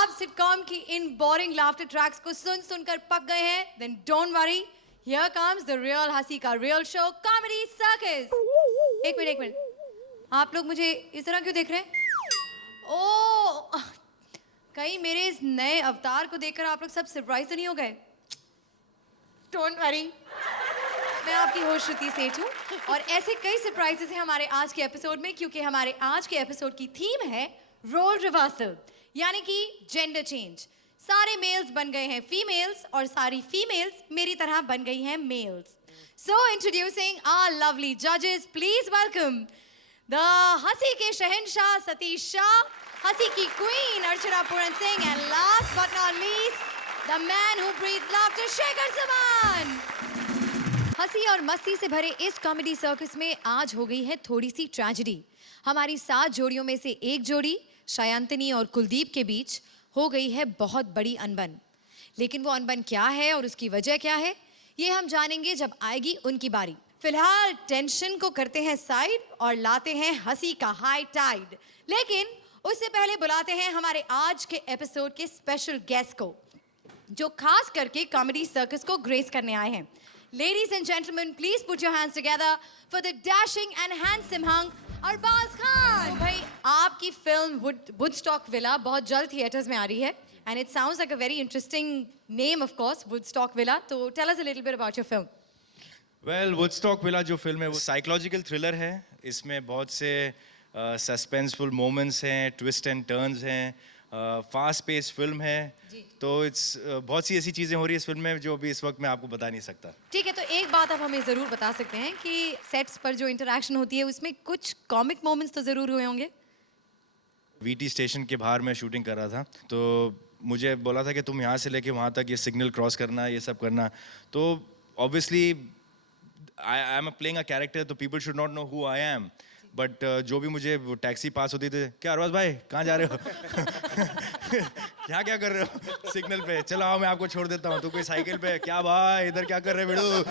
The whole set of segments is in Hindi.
आप सिटकॉम की इन बोरिंग लाफ्टर ट्रैक्स को सुन सुनकर पक गए हैं, then don't worry, here comes the real हंसी का real show, Comedy Circus. एक मिनट, आप लोग मुझे इस तरह क्यों देख रहे हैं? ओह, कहीं मेरे इस नए अवतार को देखकर आप लोग सब सरप्राइज तो नहीं हो गए? Don't worry, मैं आपकी होस्ट श्रुति सेठ हूँ और ऐसे कई सरप्राइजेस हैं हमारे आज के एपिसोड में, क्योंकि हमारे आज के एपिसोड की थीम है रोल रिवर्सल, यानी कि जेंडर चेंज। सारे मेल्स बन गए हैं फीमेल्स और सारी फीमेल्स मेरी तरह बन गई हैं males. So introducing our lovely जजेस, प्लीज वेलकम द हंसी के शहंशाह सतीश शाह, हंसी की queen Archana Puran Singh, and last but not least the man who breathes laughter, Shekhar Suman. हंसी और मस्ती से भरे इस कॉमेडी सर्कस में आज हो गई है थोड़ी सी ट्रेजेडी। हमारी 7 जोड़ियों में से एक जोड़ी शयांतनी और कुलदीप के बीच हो गई है बहुत बड़ी अनबन। लेकिन वो अनबन क्या है और उसकी वजह क्या है, ये हम जानेंगे जब आएगी उनकी बारी। फिलहाल टेंशन को करते हैं साइड और लाते हैं हंसी का हाई टाइड। लेकिन उससे पहले बुलाते हैं हमारे आज के एपिसोड के स्पेशल गेस्ट को, जो खास करके कॉमेडी सर्कस को ग्रेस करने आए हैं। Ladies and gentlemen, please put your hands together for the dashing and handsome hunk Arbaaz Khan. भाई, आपकी फिल्म वुडस्टॉक विला बहुत जल्द थिएटर्स में आ रही है, and it sounds like a very interesting name, of course, Woodstock villa. तो tell us a little bit about your film. Well, Woodstock villa जो फिल्म है वो साइकोलॉजिकल थ्रिलर है। इसमें बहुत से सस्पेंसफुल मोमेंट्स हैं, ट्विस्ट एंड टर्न्स हैं, फास्ट पेस फिल्म है। तो इट्स बहुत सी ऐसी चीज़ें हो रही है इस फिल्म में जो अभी इस वक्त मैं आपको बता नहीं सकता। ठीक है, तो एक बात आप हमें ज़रूर बता सकते हैं कि सेट्स पर जो इंटरेक्शन होती है उसमें कुछ कॉमिक मोमेंट्स तो ज़रूर हुए होंगे। वीटी स्टेशन के बाहर मैं शूटिंग कर रहा था, तो मुझे बोला था कि तुम यहाँ से लेके वहाँ तक ये सिग्नल क्रॉस करना, ये सब करना। तो obviously I am playing a character, तो people should not know who I am. But जो भी मुझे वो टैक्सी पास होती थी, क्या अरबाज भाई कहाँ जा रहे हो? क्या कर रहे हो सिग्नल पे? चलो आओ मैं आपको छोड़ देता हूँ। तो कोई साइकिल पे, क्या भाई इधर क्या कर रहे बिड़ू?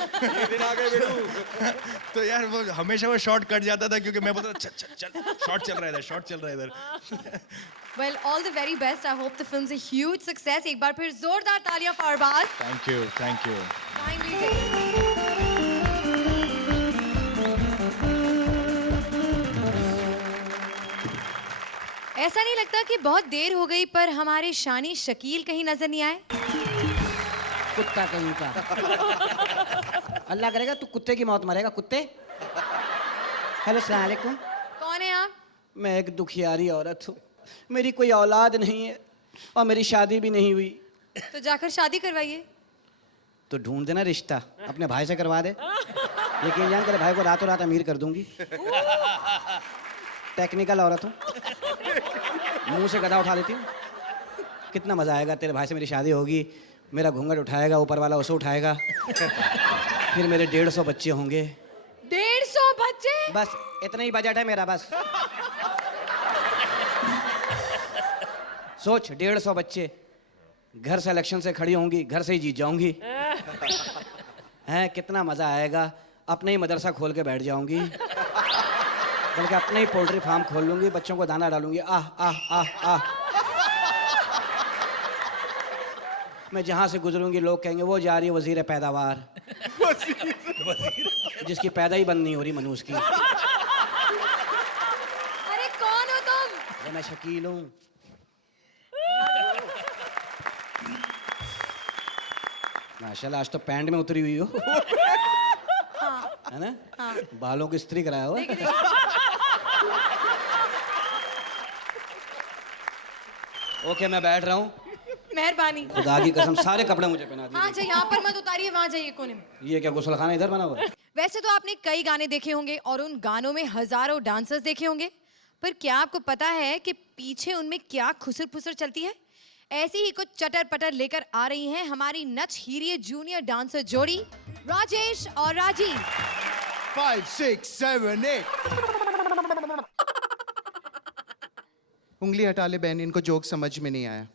तो यार वो हमेशा वो शॉट कट जाता था, क्योंकि मैं बोलता था चल शॉट चल रहा है इधर, शॉट चल रहा है इधर। Well, all the very best. I hope the film's a huge success. एक बार फिर जोरदार तालियां for Arbaaz. Thank you. Finally, ऐसा नहीं लगता कि बहुत देर हो गई पर हमारे शानी शकील कहीं नजर नहीं आए? कुत्ता कहीं का। अल्लाह करेगा तू कुत्ते की मौत मरेगा, कुत्ते। हेलो अस्सलाम वालेकुम। कौन है आप? मैं एक दुखियारी औरत हूँ, मेरी कोई औलाद नहीं है और मेरी शादी भी नहीं हुई। तो जाकर शादी करवाइए। तो ढूंढ देना रिश्ता, अपने भाई से करवा दे। यकीन जान तेरे भाई को रातों रात अमीर कर दूंगी। टेक्निकल औरत हूँ, मुंह से गधा उठा लेती हूँ। कितना मजा आएगा, तेरे भाई से मेरी शादी होगी, मेरा घूंघट उठाएगा, ऊपर वाला उसे उठाएगा, फिर मेरे 150 बच्चे होंगे। 150 बच्चे? बस इतना ही बजट है मेरा, बस सोच 150 बच्चे, घर से इलेक्शन से खड़ी होंगी, घर से ही जीत जाऊंगी। हैं कितना मजा आएगा, अपने ही मदरसा खोल के बैठ जाऊंगी, बल्कि अपने ही पोल्ट्री फार्म खोल लूंगी, बच्चों को दाना डालूंगी। आह आह आह आह। मैं जहां से गुजरूंगी लोग कहेंगे वो जा रही है वजीर पैदावार, जिसकी पैदा ही बंद नहीं हो रही मनुष्य की। अरे कौन हो तुम? मैं शकील हूँ। माशाल्लाह आज तो पैंट में उतरी हुई हो। है ना? हाँ। बालों की इस्त्री कराया हुआ। ओके मैं बैठ रहा हूँ। मेहरबानी। खुदा की कसम सारे कपड़े मुझे पहना दिए। हाँ, यहाँ पर मत उतारिए, वहाँ जाइए कोने में। ये क्या गुस्लखाना इधर बना हुआ है? वैसे तो आपने कई गाने देखे होंगे और उन गानों में हजारों डांसर्स देखे होंगे, पर क्या आपको पता है कि पीछे उनमें क्या खुसर फुसर चलती है? ऐसी ही कुछ चटर पटर लेकर आ रही हैं हमारी नच हीरिये जूनियर डांसर जोड़ी राजेश और राजी। 5, 6, 7, 8। उंगली हटा ले बहन, इनको जोक समझ में नहीं आया।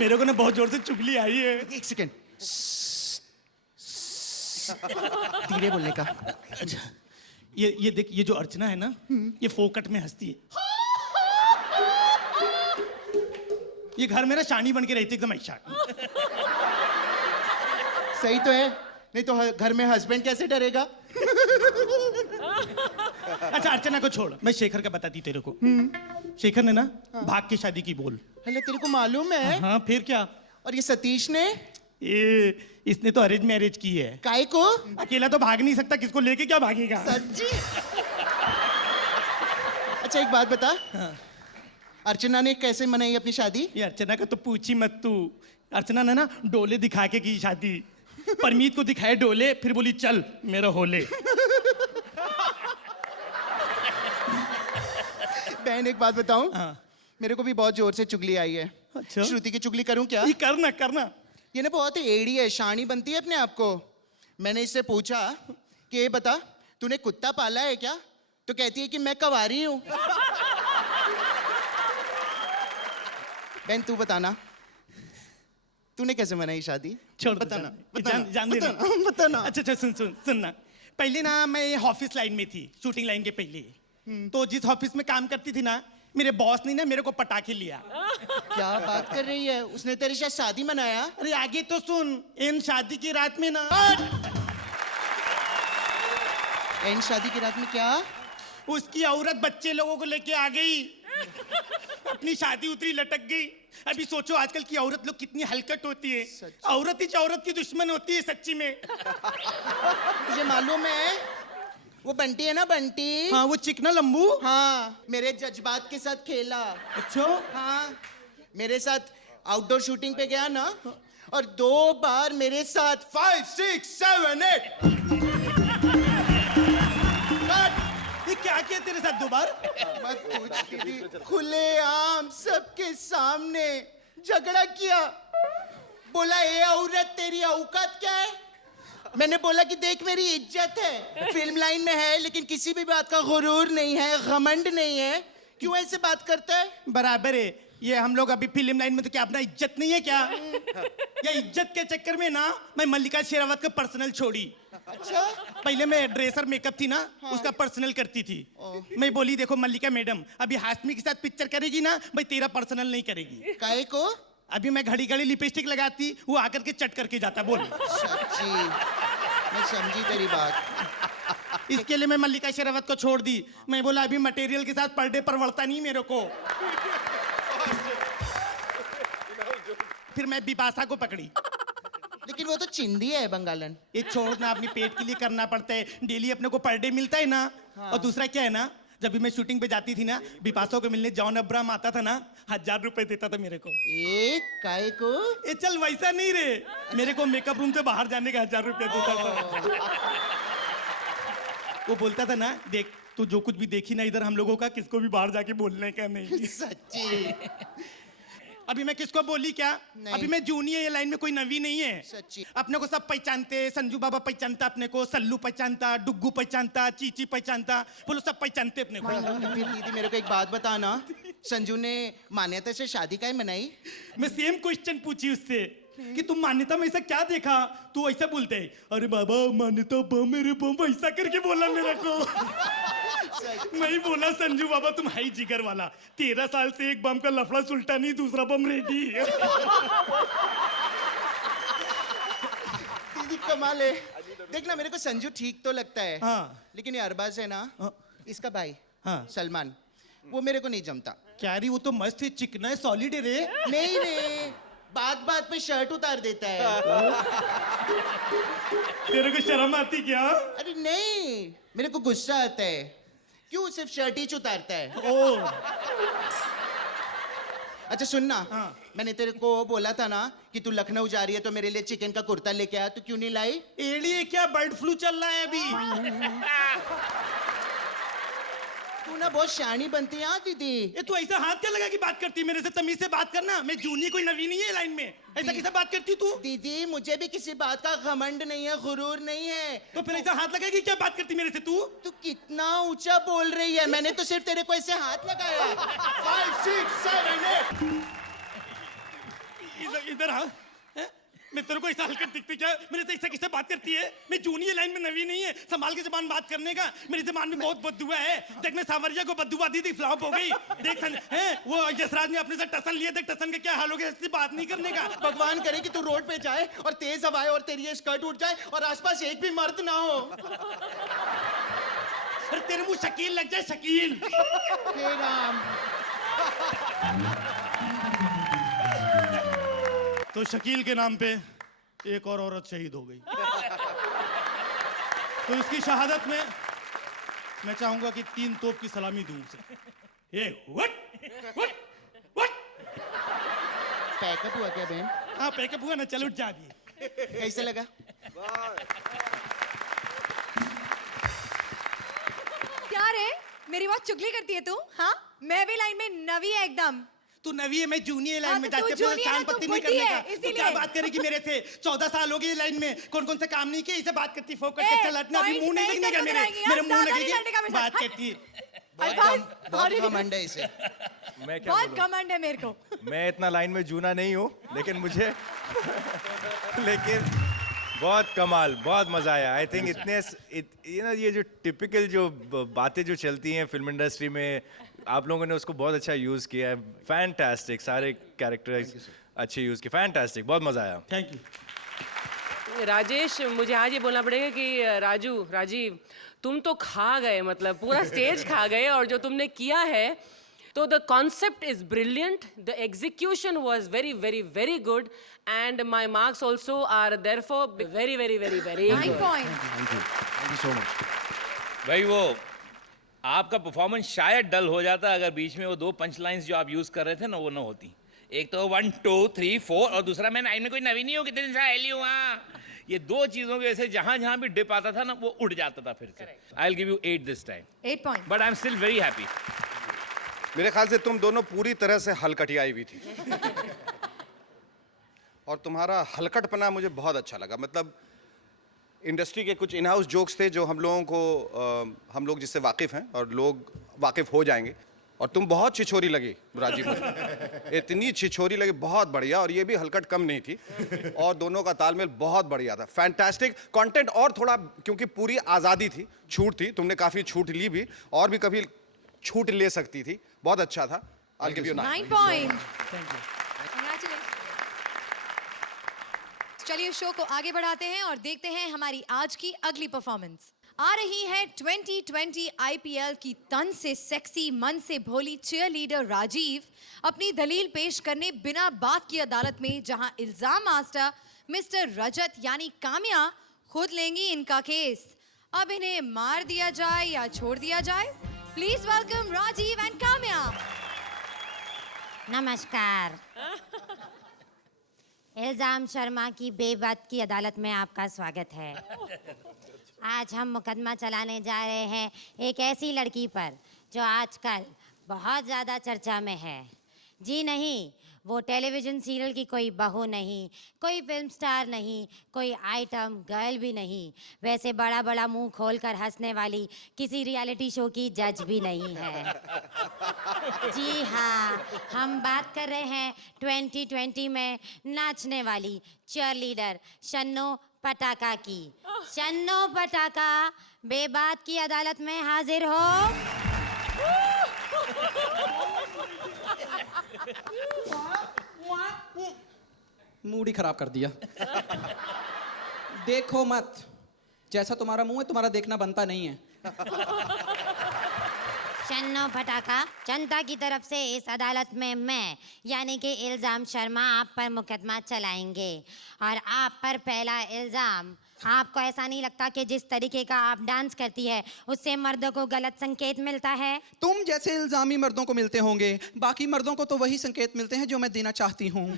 मेरे को ना बहुत जोर से चुगली आई है। एक सेकेंड, धीरे बोलने का। अच्छा, ये देख, ये जो अर्चना है ना, ये फोकट में हंसती है। ये घर मेरा शानी बन के रहती एकदम ऐसा। सही तो है, नहीं तो घर में हस्बैंड कैसे डरेगा? अच्छा अर्चना को छोड़, मैं शेखर का बताती तेरे को। शेखर ने ना भाग के शादी की बोल। हेलो, तेरे को मालूम है? हाँ फिर क्या? और ये सतीश ने ये इसने तो अरेंज मैरिज की है। काय को? अकेला तो भाग नहीं सकता, किसको लेके क्या भागेगा? सच्ची? अच्छा एक बात बता, अर्चना ने कैसे मनाई अपनी शादी? ये अर्चना का तो पूछी मत तू। अर्चना ने ना डोले दिखा के की शादी। परमीत को दिखाए डोले, फिर बोली चल मेरा होले। बहन एक बात बताऊं? हाँ। मेरे को भी बहुत जोर से चुगली आई है। अच्छा। श्रुति की चुगली करूं क्या? ये करना करना। ये ना बहुत ही एड़ी है, शानी बनती है अपने आप को। मैंने इससे पूछा कि ये बता तूने कुत्ता पाला है क्या? तो कहती है कि मैं कवारी हूं। बहन तू बताना, तूने कैसे मनाई शादी? छोड़ दे, बताना, जान देना। बताना। अच्छा सुनना। पहले ना मैं ऑफिस लाइन में थी, शूटिंग लाइन के पहले। तो जिस ऑफिस में काम करती थी ना, मेरे बॉस ने ना मेरे को पटाखे लिया। क्या बात कर रही है? उसने तेरे साथ शादी मनाया? अरे आगे तो सुन। इन शादी की रात में ना एंड शादी की रात में क्या? उसकी औरत बच्चे लोगों को लेके आ गई। अपनी शादी उतरी लटक गई। अभी सोचो आजकल की औरत लोग कितनी हलकट होती है। औरत ही औरत की दुश्मन होती है सच्ची में। तुझे मालूम है वो बंटी है ना, बंटी? हाँ वो चिकना लंबू। हाँ, मेरे जज्बात के साथ खेला। अच्छा। हाँ, मेरे साथ आउटडोर शूटिंग पे गया ना, और 2 बार मेरे साथ 5 6 7 8 ये क्या किया तेरे साथ 2 बार? मत पूछ दीदी, खुलेआम सबके सामने झगड़ा किया। बोला ये औरत तेरी औकात क्या है? मैंने बोला कि देख मेरी इज्जत है, फिल्म लाइन में है लेकिन किसी भी बात का गुरूर नहीं है, घमंड नहीं है, क्यों ऐसे बात करता है? बराबर है। ये हम लोग अभी फिल्म लाइन में तो क्या अपना इज्जत नहीं है क्या? या इज्जत के चक्कर में ना मैं मल्लिका शेरावत का पर्सनल छोड़ी। अच्छा, पहले मैं ड्रेसर मेकअप थी ना, उसका पर्सनल करती थी। मैं बोली देखो मल्लिका मैडम, अभी हाशमी के साथ पिक्चर करेगी ना, भाई तेरा पर्सनल नहीं करेगी। काहे को? अभी मैं घड़ी घड़ी लिपस्टिक लगाती, वो आकर के चट करके जाता। बोल। सच्ची मैं समझी तेरी बात। इसके लिए मैं मल्लिका शेरावत को छोड़ दी। मैं बोला अभी मटेरियल के साथ पर डे परवड़ता नहीं मेरे को। फिर मैं बिपाशा को पकड़ी। लेकिन वो तो चिंदी है बंगालन। ये छोड़ना, अपनी पेट के लिए करना पड़ता है। डेली अपने को पर डे मिलता है ना। और दूसरा क्या है ना, जब भी मैं शूटिंग पे जाती थी ना, बिपाशा को मिलने जॉन अब्राहम आता था ना, 1000 रुपए देता था मेरे को। एक काय को? ये चल वैसा नहीं रे, मेरे को मेकअप रूम से बाहर जाने का 1000 रुपया देता था। वो बोलता था ना, देख तू जो कुछ भी देखी ना इधर हम लोगों का, किसको भी बाहर जाके बोलने का नहीं। सच्ची अभी मैं किसको बोली क्या? नहीं। अभी मैं जूनियर ये लाइन में कोई नवी नहीं है। सच्ची। अपने को सब पहचानते। संजू बाबा पहचानता अपने को, सल्लू पहचानता, डुग्गू पहचानता, चीची पहचानता, बोलो सब पहचानते अपने को। फिर दीदी मेरे को एक बात बताना, संजू ने मान्यता से शादी काहे मनाई? मैं सेम क्वेश्चन पूछी उससे कि तुम मान्यता में ऐसा क्या देखा? तू ऐसा बोलते है, अरे बाबा मान्यता बम मेरे बम, ऐसा करके बोला मेरे को। मैं बोला संजू बाबा तुम है ही जिगर वाला, 13 साल से एक बम का लफड़ा सुलटा नहीं, दूसरा बम रेडी। दीदी कमाल है। देखना मेरे को संजू ठीक तो लगता है, हाँ। लेकिन ये अरबाज है ना, इसका भाई हाँ। सलमान, वो मेरे को नहीं जमता। क्या रे, वो तो मस्त है, चिकना है, सॉलिड है रे। नहीं रे, बात बात पे शर्ट उतार देता है। तेरे को शर्म आती क्या? अरे नहीं, मेरे को गुस्सा आता है, क्यों सिर्फ शर्ट ही उतारता है। ओ अच्छा सुनना, हाँ। मैंने तेरे को बोला था ना कि तू लखनऊ जा रही है तो मेरे लिए चिकन का कुर्ता लेके आ, तू क्यों नहीं लाई? एड़ी है क्या? बर्ड फ्लू चल रहा है अभी। तू ना बहुत शानी बनती है। हाँ दीदी, ये तू ऐसा हाथ क्या लगा कि बात करती है मेरे से? तमीज से बात करना। मैं जूनी कोई नवी नहीं है लाइन में। ऐसा कैसे बात करती तू? दीदी मुझे भी किसी बात का घमंड नहीं है, गुरूर नहीं है। तो फिर ऐसा हाथ लगा कि क्या बात करती मेरे से तू? तू कितना ऊंचा बोल रही है, मैंने तो सिर्फ तेरे को ऐसे हाथ लगाया। 5 6 7 8 इधर हाँ। मैं तेरे को ऐसा हलकट दिखती क्या? मेरे से ऐसा किससे बात करती है? मैं जूनियर लाइन में नवी नहीं है, संभाल के जबान बात करने का। मेरी जबान में बहुत बददुआ है। देख मैं सावरिया को बददुआ दी थी, फ्लॉप हो गई। देख वो यशराज ने अपने से टसन लिया, देख टसन का क्या हाल हो गया, ऐसी बात नहीं करने का। भगवान करे कि तू रोड पे जाए और तेज हवा आए और तेरी ये स्कर्ट उठ जाए और आसपास एक भी मर्द ना हो। अरे तेरे मुंह शकील लग जाए, शकील। हे राम। तो शकील के नाम पे एक और औरत शहीद हो गई। तो इसकी शहादत में मैं चाहूंगा कि 3 तोप की सलामी दूं उसे। ये व्हाट पैकअप हुआ क्या बहन? हाँ पैकअप हुआ ना, चल उठ जा अभी। कैसे लगा? क्या रे, मेरी बहुत चुगली करती है तू? हाँ, मैं भी लाइन में नवी है एकदम। तू नवी है, मैं जूनियर लाइन हाँ, में तो जाके तू अपना जूनियर है, चांद तू पत्ती नहीं बुड्ढी करने है, का। तो इसीलिए। क्या बात करेगी मेरे से? 14 साल हो गए लाइन में, कौन कौन से काम नहीं किए, इसे बात करती फोकट के चल हटना, अभी point मुंह नहीं नहीं लगने का करके मेरे कराएंगी, मेरे आप मुंह ज्यादा नहीं करने का लगेगी मेरे बात साथ। करती। बहुत घमंड है इसे। मैं क्या बहुत बोलूं? घमंड है मेरे को। मैं इतना लाइन में जूना नहीं हूँ, लेकिन मुझे लेकिन बहुत कमाल, बहुत मजा आया। आई थिंक ये जो टिपिकल जो बातें जो चलती हैं फिल्म इंडस्ट्री में, आप लोगों ने उसको बहुत अच्छा यूज किया है। फैंटास्टिक, सारे कैरेक्टर्स अच्छे यूज किए, फैंटास्टिक, बहुत मजा आया। Thank you. राजेश, मुझे आज ये बोलना पड़ेगा कि राजीव तुम तो खा गए, मतलब पूरा स्टेज खा गए। और जो तुमने किया है, तो the concept is brilliant, the execution was very very very good, and my marks also are therefore very very very very 9 good. Point. भाई वो आपका परफॉर्मेंस शायद डल हो जाता अगर बीच में वो 2 पंच लाइन्स जो आप यूज कर रहे थे ना वो ना होती। एक तो 1 2 3 4 और दूसरा मैं लाइन में कोई नवी नहीं हूँ, कितने दिन से आयली हूँ। ये 2 चीजों की वजह से जहां भी डिप आता था ना वो उड़ जाता था फिर से। आई will give you 8 this time, 8 point. But I am still very happy. मेरे ख्याल से तुम दोनों पूरी तरह से हलकटियाई हुई थी और तुम्हारा हलकटपना मुझे बहुत अच्छा लगा। मतलब इंडस्ट्री के कुछ इन हाउस जोक्स थे जो हम लोग जिससे वाकिफ़ हैं और लोग वाकिफ़ हो जाएंगे, और तुम बहुत छिछोरी लगी राजीव मुझे। इतनी छिछोरी लगी, बहुत बढ़िया। और ये भी हलकट कम नहीं थी, और दोनों का तालमेल बहुत बढ़िया था। फैंटास्टिक कंटेंट, और थोड़ा क्योंकि पूरी आज़ादी थी, छूट थी, तुमने काफ़ी छूट ली भी और भी कभी छूट ले सकती थी। बहुत अच्छा था। I'll give you 9. 9 point. Congratulations. चलिए शो को आगे बढ़ाते हैं और देखते हैं हमारी आज की अगली परफॉर्मेंस। आ रही है 2020 आईपीएल की तन से सेक्सी, मन से भोली चीयर लीडर राजीव अपनी दलील पेश करने बिना बात की अदालत में, जहां इल्जाम मास्टर मिस्टर रजत यानी काम्या खुद लेंगी इनका केस। अब इन्हें मार दिया जाए या छोड़ दिया जाए? Please welcome Rajiv and Kamya. नमस्कार। इल्जाम शर्मा की बेबात की अदालत में आपका स्वागत है। आज हम मुकदमा चलाने जा रहे हैं एक ऐसी लड़की पर जो आजकल बहुत ज़्यादा चर्चा में है। जी नहीं, वो टेलीविज़न सीरियल की कोई बहू नहीं, कोई फिल्म स्टार नहीं, कोई आइटम गर्ल भी नहीं, वैसे बड़ा बड़ा मुंह खोलकर हंसने वाली किसी रियलिटी शो की जज भी नहीं है। जी हाँ, हम बात कर रहे हैं 2020 में नाचने वाली चीयर लीडर शन्नो पटाका की। शन्नो पटाका बेबात की अदालत में हाजिर हो। मूड ही खराब कर दिया। देखो मत, जैसा तुम्हारा मुंह है तुम्हारा देखना बनता नहीं है। शन्नो पटाका, जनता की तरफ से इस अदालत में मैं यानी कि इल्जाम शर्मा आप पर मुकदमा चलाएंगे। और आप पर पहला इल्जाम, आपको ऐसा नहीं लगता कि जिस तरीके का आप डांस करती है उससे मर्दों को गलत संकेत मिलता है? तुम जैसे इल्जामी मर्दों को मिलते होंगे, बाकी मर्दों को तो वही संकेत मिलते हैं जो मैं देना चाहती हूँ।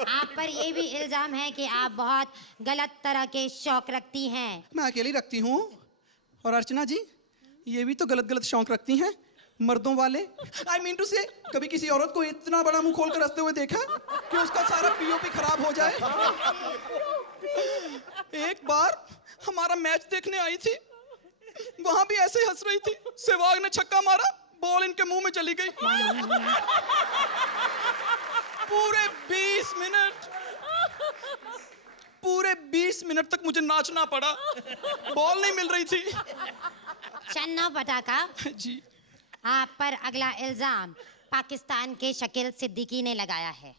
आप पर ये भी इल्जाम है कि आप बहुत गलत तरह के शौक रखती हैं। मैं अकेली रखती हूँ, और अर्चना जी ये भी तो गलत गलत शौक रखती हैं, मर्दों वाले। I mean to say, कभी किसी औरत को इतना बड़ा मुंह खोलकर हंसते हुए देखा कि उसका सारा पीओपी खराब हो जाए? एक बार हमारा मैच देखने आई थी, वहां भी ऐसे हंस रही थी। सहवाग ने छक्का मारा, बॉल इनके मुंह में चली गई। पूरे 20 मिनट पूरे 20 मिनट तक मुझे नाचना पड़ा, बॉल नहीं मिल रही थी। चन्नो पटाखा, जी आप पर अगला इल्जाम पाकिस्तान के शकील सिद्दीकी ने लगाया है।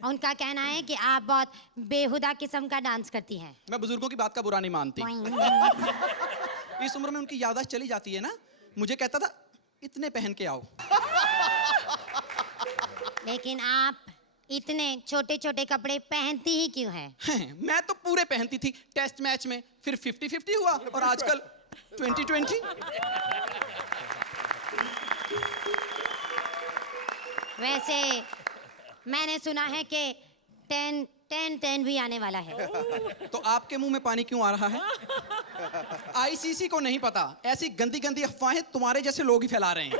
उनका कहना है कि आप बहुत बेहुदा किस्म का डांस करती हैं। मैं बुजुर्गों की बात का बुरा नहीं मानती। इस उम्र में उनकी याददाश्त चली जाती है ना। मुझे कहता था इतने पहन के आओ। लेकिन आप इतने छोटे छोटे कपड़े पहनती ही क्यों हैं? मैं तो पूरे पहनती थी टेस्ट मैच में, फिर 50-50 हुआ और आजकल 20-20। वैसे मैंने सुना है कि 10-10 भी आने वाला है। तो आपके मुंह में पानी क्यों आ रहा है? आईसीसी को नहीं पता, ऐसी गंदी गंदी अफवाहें तुम्हारे जैसे लोग ही फैला रहे हैं।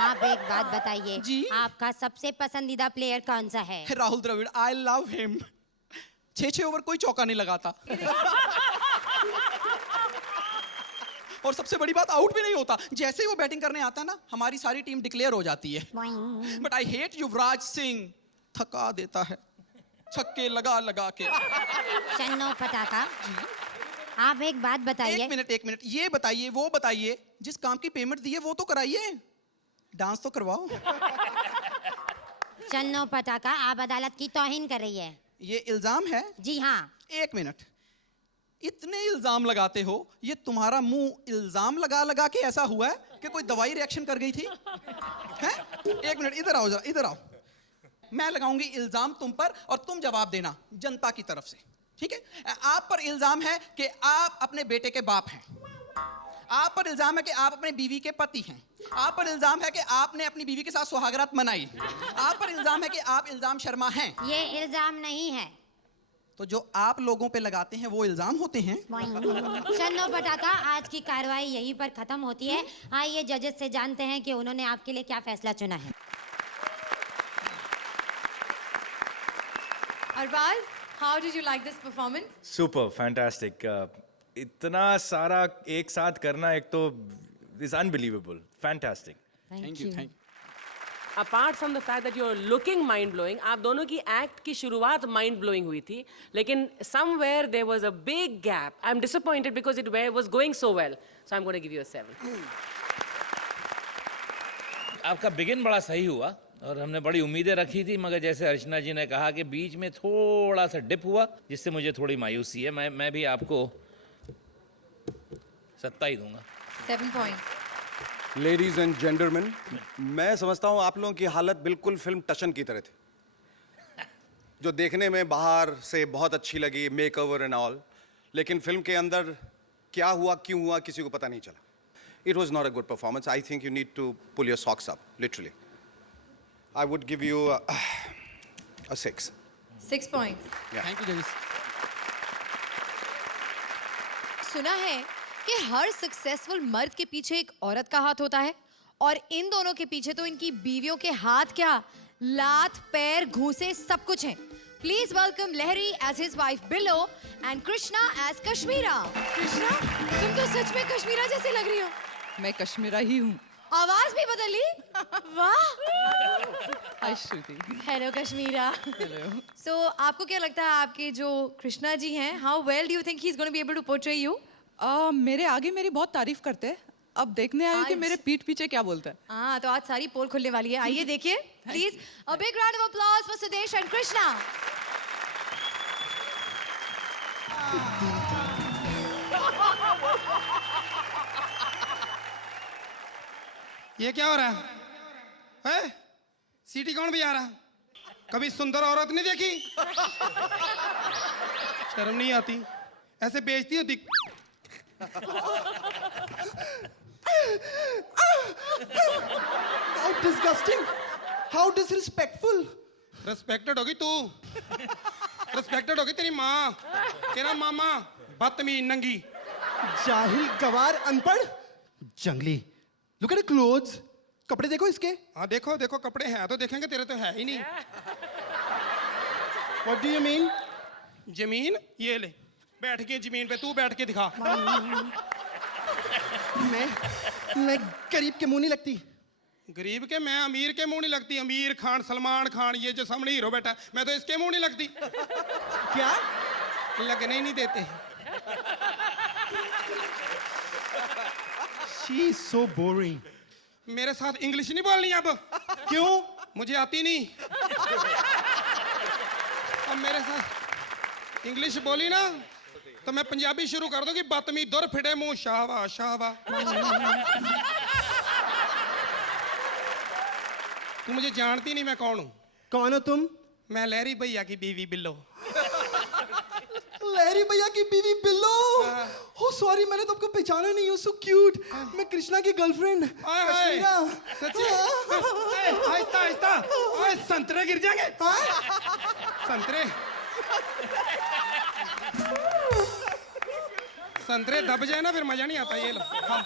आप एक बात बताइए, जी? आपका सबसे पसंदीदा प्लेयर कौन सा है? Rahul Dravid, I love him. 6 over कोई चौका नहीं लगाता। और सबसे बड़ी बात, आउट भी नहीं होता। जैसे ही वो बैटिंग करने आता है ना, हमारी सारी टीम डिक्लेयर हो जाती है। But I hate Yuvraj Singh, थका देता है छक्के लगा लगा के। चन्नो पटाखा, आप एक बात बताइए। एक मिनट, ये बताइए, वो बताइए, जिस काम की पेमेंट दी है वो तो कराइए, डांस तो करवाओ। चन्नो पटाखा, आप अदालत की तौहीन कर रही है। ये इल्जाम है? जी हाँ। एक मिनट, इतने इल्जाम लगाते हो, ये तुम्हारा मुंह इल्जाम लगा लगा के ऐसा हुआ है कि कोई दवाई रिएक्शन कर गई थी? हैं? एक मिनट, इधर आओ जरा, इधर आओ। मैं लगाऊंगी इल्जाम तुम पर और तुम जवाब देना जनता की तरफ से, ठीक है? आप पर इल्जाम है कि आप अपने बेटे के बाप हैं। आप पर इल्जाम है कि आप अपने बीवी के पति हैं। आप पर इल्जाम है कि आपने अपनी बीवी के साथ सुहागरात मनाई। आप पर इल्जाम है कि आप इल्जाम शर्मा हैं। ये इल्जाम नहीं है। तो जो आप लोगों पे लगाते हैं वो इल्जाम होते हैं। चन्नो पटाखा, आज की कार्रवाई यहीं पर खत्म होती है। आइए जजेस से जानते हैं कि उन्होंने आपके लिए क्या फैसला चुना है। Arbaaz, how did you like this performance? Super fantastic. इतना सारा एक साथ करना एक तो is unbelievable, fantastic. Thank you. Apart from the fact that you are looking mind blowing, आप दोनों की एक्ट की शुरुआत माइंड ब्लोइंग हुई थी, लेकिन somewhere there was a big gap. I am disappointed because it was going so well, so I am going to give you a 7। आपका बिगिन बड़ा सही हुआ और हमने बड़ी उम्मीदें रखी थी, मगर जैसे अर्चना जी ने कहा कि बीच में थोड़ा सा डिप हुआ, जिससे मुझे थोड़ी मायूसी है। मैं भी आपको 7 ही दूंगा। 7 points. लेडीज एंड जेंटलमैन, मैं समझता हूँ आप लोगों की हालत बिल्कुल फिल्म टशन की तरह थी, जो देखने में बाहर से बहुत अच्छी लगी, मेक ओवर एंड ऑल, लेकिन फिल्म के अंदर क्या हुआ, क्यों हुआ, किसी को पता नहीं चला। It was not a good performance. I think you need to pull your socks up, literally. I would give you a 6. 6 points. Thank you जजेस। सुना है कि हर सक्सेसफुल मर्द के पीछे एक औरत का हाथ होता है, और इन दोनों के पीछे तो इनकी बीवियों के हाथ क्या, लात, पैर, घूंसे सब कुछ हैं। Please welcome Lehri as his wife Bilo and Krishna as Kashmira. Krishna, तुम तो सच में कश्मीरा जैसे लग रही हो। मैं कश्मीरा ही हूँ। आवाज भी बदल ली। वाह। Hi Shruti. Hello Kashmira. Hello. So आपको क्या लगता है आपके जो कृष्णा जी हैं, how well do you think he is going to be able to portray you? मेरे आगे मेरी बहुत तारीफ करते हैं, अब देखने आए कि आज- मेरे पीठ पीछे क्या बोलता है। हाँ, तो आज सारी पोल खुलने वाली है। आइए देखिए please, a big round of applause for Sudesh and Krishna. ये क्या हो रहा है? सीटी कौन बजा रहा? कभी सुंदर औरत नहीं देखी? शर्म नहीं आती? ऐसे बेइज्जती होती? How disgusting! How disrespectful! Respected होगी तू, रिस्पेक्टेड होगी तेरी माँ, तेरा मामा, बदतमीज नंगी। जाहिल, गवार, अनपढ़, जंगली। लुक एट क्लोथ्स, कपड़े देखो इसके। हाँ देखो देखो, कपड़े हैं तो देखेंगे, तेरे तो है ही नहीं। What do you mean? जमीन ये ले, बैठ के जमीन पे, तू बैठ के दिखा। मैं गरीब के मुंह नहीं लगती। गरीब के मैं अमीर के मुंह नहीं लगती। अमीर खान, सलमान खान, ये जो सामने हीरो बैठा है, मैं तो इसके मुंह नहीं लगती। क्या? लगने ही नहीं देते। She is so boring. मेरे साथ इंग्लिश नहीं बोलनी अब। क्यों? मुझे आती नहीं। अब मेरे साथ इंग्लिश बोली ना तो मैं पंजाबी शुरू कर दूंगी। बदतमीज दुर फिटे मुंह शाहवा शाहवा। तू मुझे जानती नहीं मैं कौन हूँ। कौन हो तुम? मैं लहरी भैया की बीवी बिल्लो। लहरी भैया की बीवी बिल्लो। हो सॉरी, मैंने तुमको पहचाना नहीं। You so cute. मैं कृष्णा की गर्लफ्रेंड कश्मीरा। सच्ची? आहिस्ता आहिस्ता। ओए संतरे गिर जाएंगे। संतरे संतरे दब जाए ना फिर मजा नहीं आता। ये लो हाँ।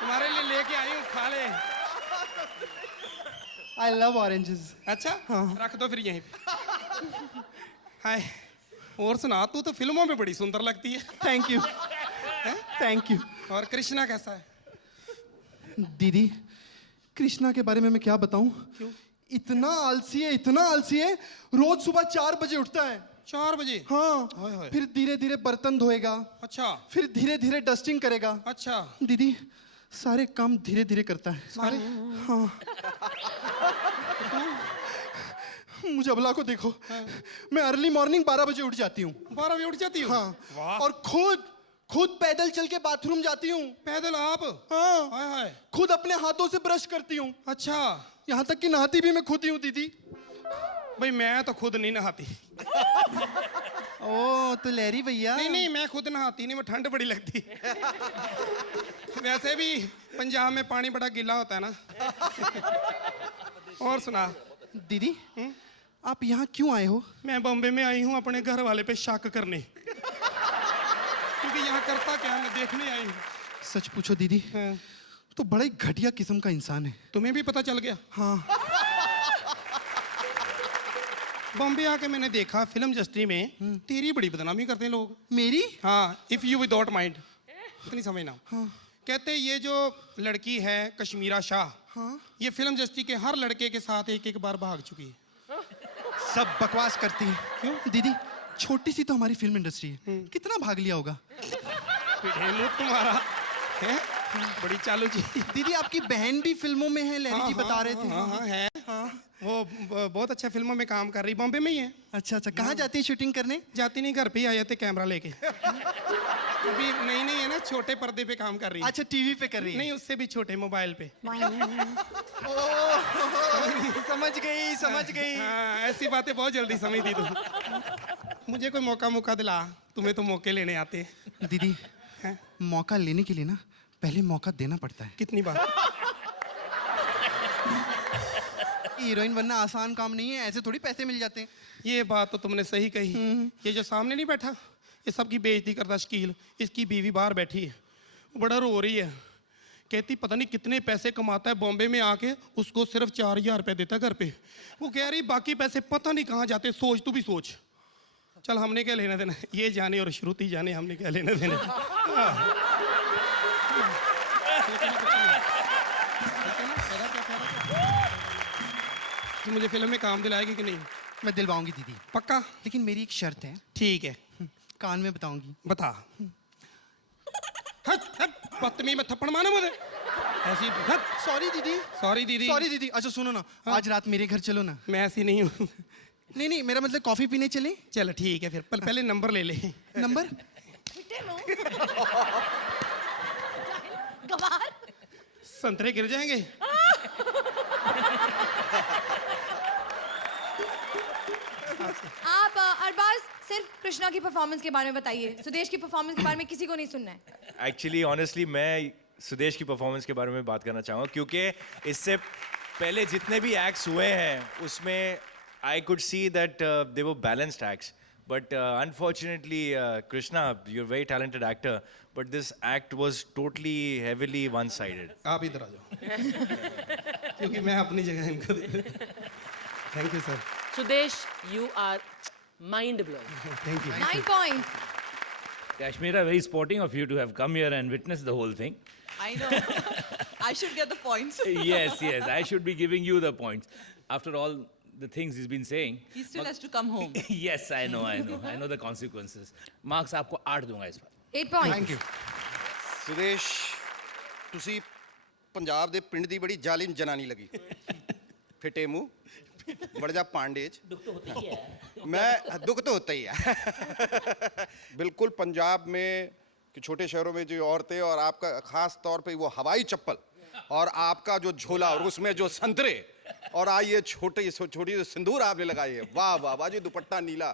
तुम्हारे लिए लेके आई हूँ, खा ले। I love oranges. अच्छा हाँ। रख दो फिर यहीं पे। हाय, और सुना, तू तो फिल्मों में बड़ी सुंदर लगती है। Thank you. Thank you. और कृष्णा कैसा है? दीदी, कृष्णा के बारे में मैं क्या बताऊं? क्यों? इतना आलसी है, रोज सुबह 4 बजे उठता है। 4 बजे? हाँ। हाय हाय। फिर धीरे धीरे बर्तन धोएगा। अच्छा। फिर धीरे धीरे डस्टिंग करेगा। अच्छा। दीदी, सारे काम धीरे धीरे करता है। सारे? हाँ। मुझे अबला को देखो। मैं अर्ली मॉर्निंग 12 बजे उठ जाती हूँ। 12 बजे उठ जाती हूँ? हाँ। वाह। और खुद पैदल चल के बाथरूम जाती हूँ। पैदल आप? हाँ। हाय हाय। खुद अपने हाथों से ब्रश करती हूँ। अच्छा। यहाँ तक कि नहाती भी मैं खुद ही हूँ दीदी। भाई मैं तो खुद नहीं नहाती। ओ तो लहरी भैया। नहीं मैं खुद नहाती नहीं, मैं ठंड बड़ी लगती। वैसे भी पंजाब में पानी बड़ा गीला होता है ना। और सुना दीदी, आप यहाँ क्यों आए हो? मैं बॉम्बे में आई हूँ अपने घर वाले पे शक करने। क्योंकि यहाँ करता क्या है, मैं देखने आई हूँ। सच पूछो दीदी, तो बड़ा ही घटिया किस्म का इंसान है। तुम्हें भी पता चल गया? हाँ। बॉम्बे आके मैंने देखा फिल्म इंडस्ट्री में तेरी बड़ी बदनामी करते हैं लोग। मेरी? हाँ, इफ यू विदाउट माइंड। इतनी समझना। हाँ। कहते ये जो लड़की है कश्मीरा शाह, हाँ। ये फिल्म इंडस्ट्री के हर लड़के के साथ एक बार भाग चुकी है। सब बकवास करती है। क्यों? दीदी, छोटी सी तो हमारी फिल्म इंडस्ट्री है, कितना भाग लिया होगा? तुम्हारा है बड़ी चालू जी। दीदी, आपकी बहन भी फिल्मों में है, लहरी जी बता रहे थे। हाँ है। वो बहुत अच्छा फिल्मों में काम कर रही, बॉम्बे में ही है। अच्छा, कहाँ जाती है शूटिंग करने? जाती नहीं, घर पे ही आ जाते कैमरा लेके। अभी नई है ना, छोटे पर्दे पे काम कर रही है। अच्छा, टीवी पे कर रही है? नहीं, उससे भी छोटे, मोबाइल पे। समझ गई। हाँ, ऐसी बातें बहुत जल्दी समझती तू। मुझे कोई मौका दिला, तुम्हें तो मौके लेने आते। दीदी, मौका लेने के लिए ना पहले मौका देना पड़ता है। कितनी बार? हीरोइन बनना आसान काम नहीं है, ऐसे थोड़ी पैसे मिल जाते हैं। ये बात तो तुमने सही कही। ये जो सामने नहीं बैठा, ये सबकी बेइज्जती करता शकील, इसकी बीवी बाहर बैठी है, वो बड़ा रो रही है। कहती पता नहीं कितने पैसे कमाता है बॉम्बे में आके, उसको सिर्फ 4000 रुपये देता है घर पे। वो कह रही बाकी पैसे पता नहीं कहाँ जाते, सोच तू भी सोच। चल हमने क्या लेना देना, ये जाने और श्रुति जाने, हमने क्या लेना देना। तू मुझे फिल्म में काम दिलाएगी कि नहीं? मैं दिलवाऊंगी दीदी, पक्का? लेकिन मेरी एक शर्त है। ठीक है, कान में बताऊंगी। बता। बदतमीज में थप्पड़ मारा मुझे ऐसी। सॉरी दीदी। अच्छा सुनो ना, आज रात मेरे घर चलो ना। मैं ऐसी नहीं हूँ। नहीं, मेरा मतलब कॉफी पीने चले। चल ठीक है, फिर पहले नंबर ले ले। नंबर? गवार। संतरे गिर जाएंगे। आप अरबाज सिर्फ कृष्णा की परफॉर्मेंस के बारे में बताइए, सुदेश की परफॉर्मेंस के बारे में किसी को नहीं सुनना है। एक्चुअली ऑनेस्टली मैं सुदेश की परफॉर्मेंस के बारे में बात करना चाहूँगा, क्योंकि इससे पहले जितने भी एक्ट्स हुए हैं उसमें I could see that they were balanced acts, but unfortunately Krishna, you are very talented actor, but this act was totally heavily one sided. आप इधर आ जाओ। क्योंकि मैं अपनी जगह इनको thank you sir. Sudesh, you are mind blowing. Thank you. 9 points. Kashmira, very sporting of you to have come here and witnessed the whole thing. I know. I should get the points. Yes, yes, I should be giving you the points. After all the things he's been saying. He still has to come home. Yes, I know the consequences. Marks आपको 8 दूंगा इस बार. 8 points. सुदेश ਤੁਸੀਂ ਪੰਜਾਬ ਦੇ ਪਿੰਡ ਦੀ ਬੜੀ ਜ਼ਾਲਿਮ ਜਨਾਨੀ ਲੱਗੀ ਫਿੱਟੇ ਮੂੰਹ ਬੜ ਜਾ ਪਾਂਡੇ ਚ ਦੁੱਖ तो होता ही है मैं दुख तो होता ही है बिल्कुल पंजाब में कि छोटे शहरों में जो औरतें और आपका खास तौर पे वो हवाई चप्पल और आपका जो झोला और उसमें जो संतरे और ये छोटी जो सिंदूर आपने लगाई है वाह वाह वाह जी दुपट्टा नीला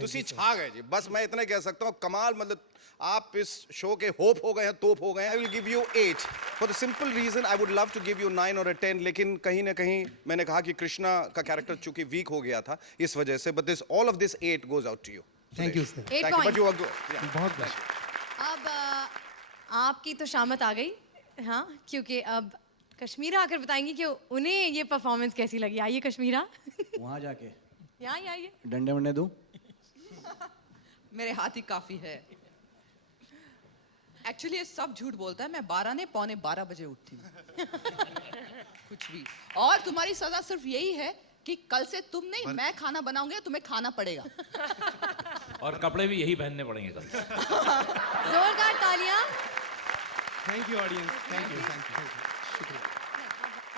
तुसी छा गए जी बस मैं इतना कह सकता हूँ कमाल मतलब आप इस शो के होप हो गए हैं तोप हो गए हैं I will give you 8 for the simple reason I would love to give you 9 और 10 लेकिन कहीं ना कहीं मैंने कहा कि कृष्णा का कैरेक्टर चूंकि वीक हो गया था इस वजह से but this all of this 8 goes out to you thank you sir 8 points. बहुत बहुत अब आपकी तो शामत आ गई, हाँ, क्योंकि अब कश्मीरा आकर बताएंगी कि उन्हें ये परफॉर्मेंस कैसी लगी. आइए कश्मीरा. वहाँ जाके यहाँ ही आइए. डंडे वंडे दूं मेरे हाथ ही काफी है. एक्चुअली ये सब झूठ बोलता है. मैं 12 नहीं 11:45 बजे उठती हूँ. कुछ भी. और तुम्हारी सजा सिर्फ यही है कि कल से तुम नहीं मैं खाना बनाऊंगी, तुम्हें खाना पड़ेगा. और कपड़े भी यही पहनने पड़ेंगे कल. जोरदार तालियां. Thank you audience thank you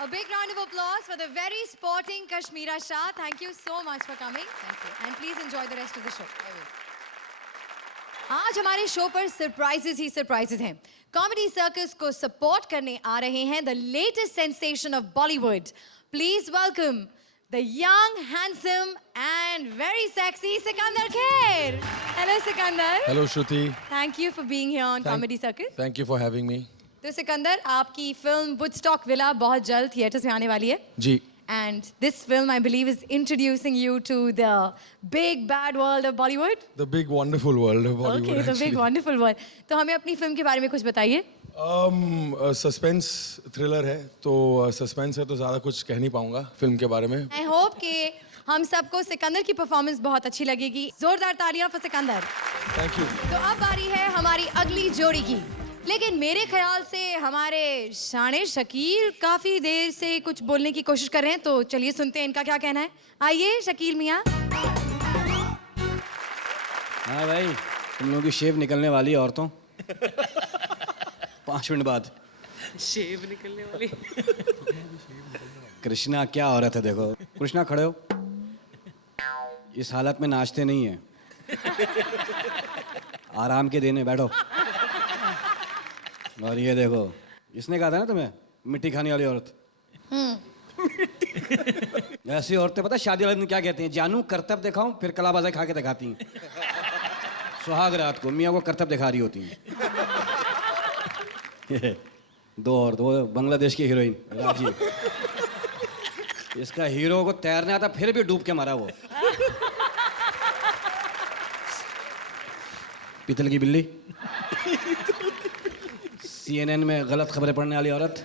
A big round of applause for the very sporting Kashmira Shah. Thank you so much for coming. Thank you. And please enjoy the rest of the show. आज हमारे शो पर सरप्राइजेस ही सरप्राइजेस हैं. कॉमेडी सर्कस को सपोर्ट करने आ रहे हैं the latest sensation of Bollywood. Please welcome the young handsome and very sexy Sikandar Kher. Hello Sikandar. Hello Shruti. Thank you for being here on comedy Circus. Thank you for having me. तो सिकंदर, आपकी फिल्म वुडस्टॉक विला बहुत जल्द थिएटर्स में आने वाली है. जी. And this film, I believe, is introducing you to the big bad world of Bollywood. The big wonderful world of Bollywood. Okay, the big wonderful world. तो हमें अपनी फिल्म के बारे में कुछ बताइए. सस्पेंस थ्रिलर है तो सस्पेंस है तो ज़्यादा कुछ कह नहीं पाऊंगा फिल्म के बारे में. I hope कि हम सबको सिकंदर की परफॉर्मेंस बहुत अच्छी लगेगी. जोरदार तालियां फॉर सिकंदर. Thank you. तो अब बारी है हमारी अगली जोड़ी की. लेकिन मेरे ख्याल से हमारे शाने शकील काफी देर से कुछ बोलने की कोशिश कर रहे हैं, तो चलिए सुनते हैं इनका क्या कहना है. आइए शकील मियाँ. हाँ भाई तुम लोगों की शेव निकलने वाली है औरतों 5 मिनट बाद. शेव निकलने वाली. कृष्णा क्या औरत है देखो. कृष्णा खड़े हो. इस हालत में नाचते नहीं है. आराम के देने बैठो. और ये देखो इसने कहा था ना तुम्हें मिट्टी खाने वाली औरत. ऐसी औरतें पता है शादी वाले दिन क्या कहती हैं? जानू करतब दिखाऊं फिर कलाबाजा खा के दिखाती हैं. सुहाग रात को मियाँ को करतब दिखा रही होती हैं. दो बांग्लादेश की हीरोइन राजी. इसका हीरो को तैरने आता फिर भी डूब के मारा वो. पीतल की बिल्ली. CNN में गलत खबरें पढ़ने वाली औरत.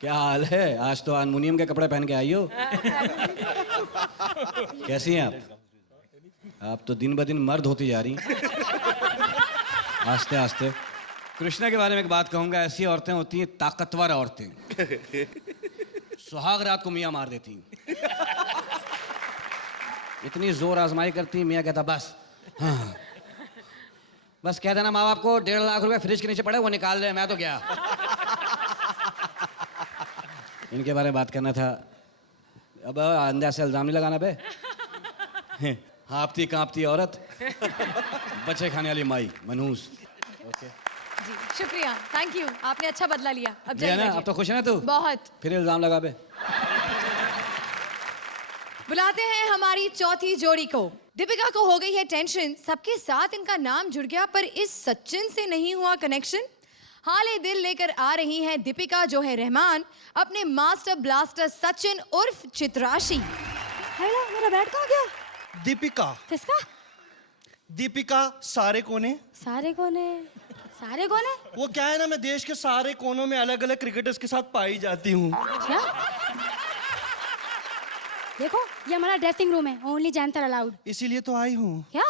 क्या हाल है? आज तो अल्मुनियम के कपड़े पहन के आई हो. कैसी हैं आप? आप तो दिन ब दिन मर्द होती जा रही. आस्ते आस्ते. कृष्णा के बारे में एक बात कहूंगा. ऐसी औरतें होती हैं ताकतवर औरतें. सुहाग रात को मियाँ मार देती हैं. इतनी जोर आजमाई करती हैं मियाँ कहता बस. हाँ बस कह देना माँ बाप को 1.5 लाख रुपए फ्रिज के नीचे पड़े वो निकाल दे. मैं तो क्या इनके बारे में बात करना था. अब अंदाज से इल्जाम नहीं लगाना बे. हाँपती कांपती औरत बच्चे खाने वाली माई मनहूस. ओके जी शुक्रिया. Thank you. आपने अच्छा बदला लिया. अब जी है ना. अब तो खुश है ना तू? बहुत. फिर इल्जाम लगा बे. बुलाते हैं हमारी चौथी जोड़ी को. दीपिका को हो गई है टेंशन. सबके साथ इनका नाम जुड़ गया पर इस सचिन से नहीं हुआ कनेक्शन. हाले दिल लेकर आ रही हैं दीपिका जो है रहमान अपने मास्टर ब्लास्टर सचिन उर्फ चित्राशी. हेलो मेरा बैट कहाँ गया? दीपिका. किसका? दीपिका सारे कोने. सारे कोने. सारे कोने? वो क्या है ना मैं देश के सारे कोनों में अलग अलग क्रिकेटर्स के साथ पाई जाती हूँ. क्या? देखो ये हमारा ड्रेसिंग रूम है. Only gents allowed. इसीलिए तो आई हूँ. क्या?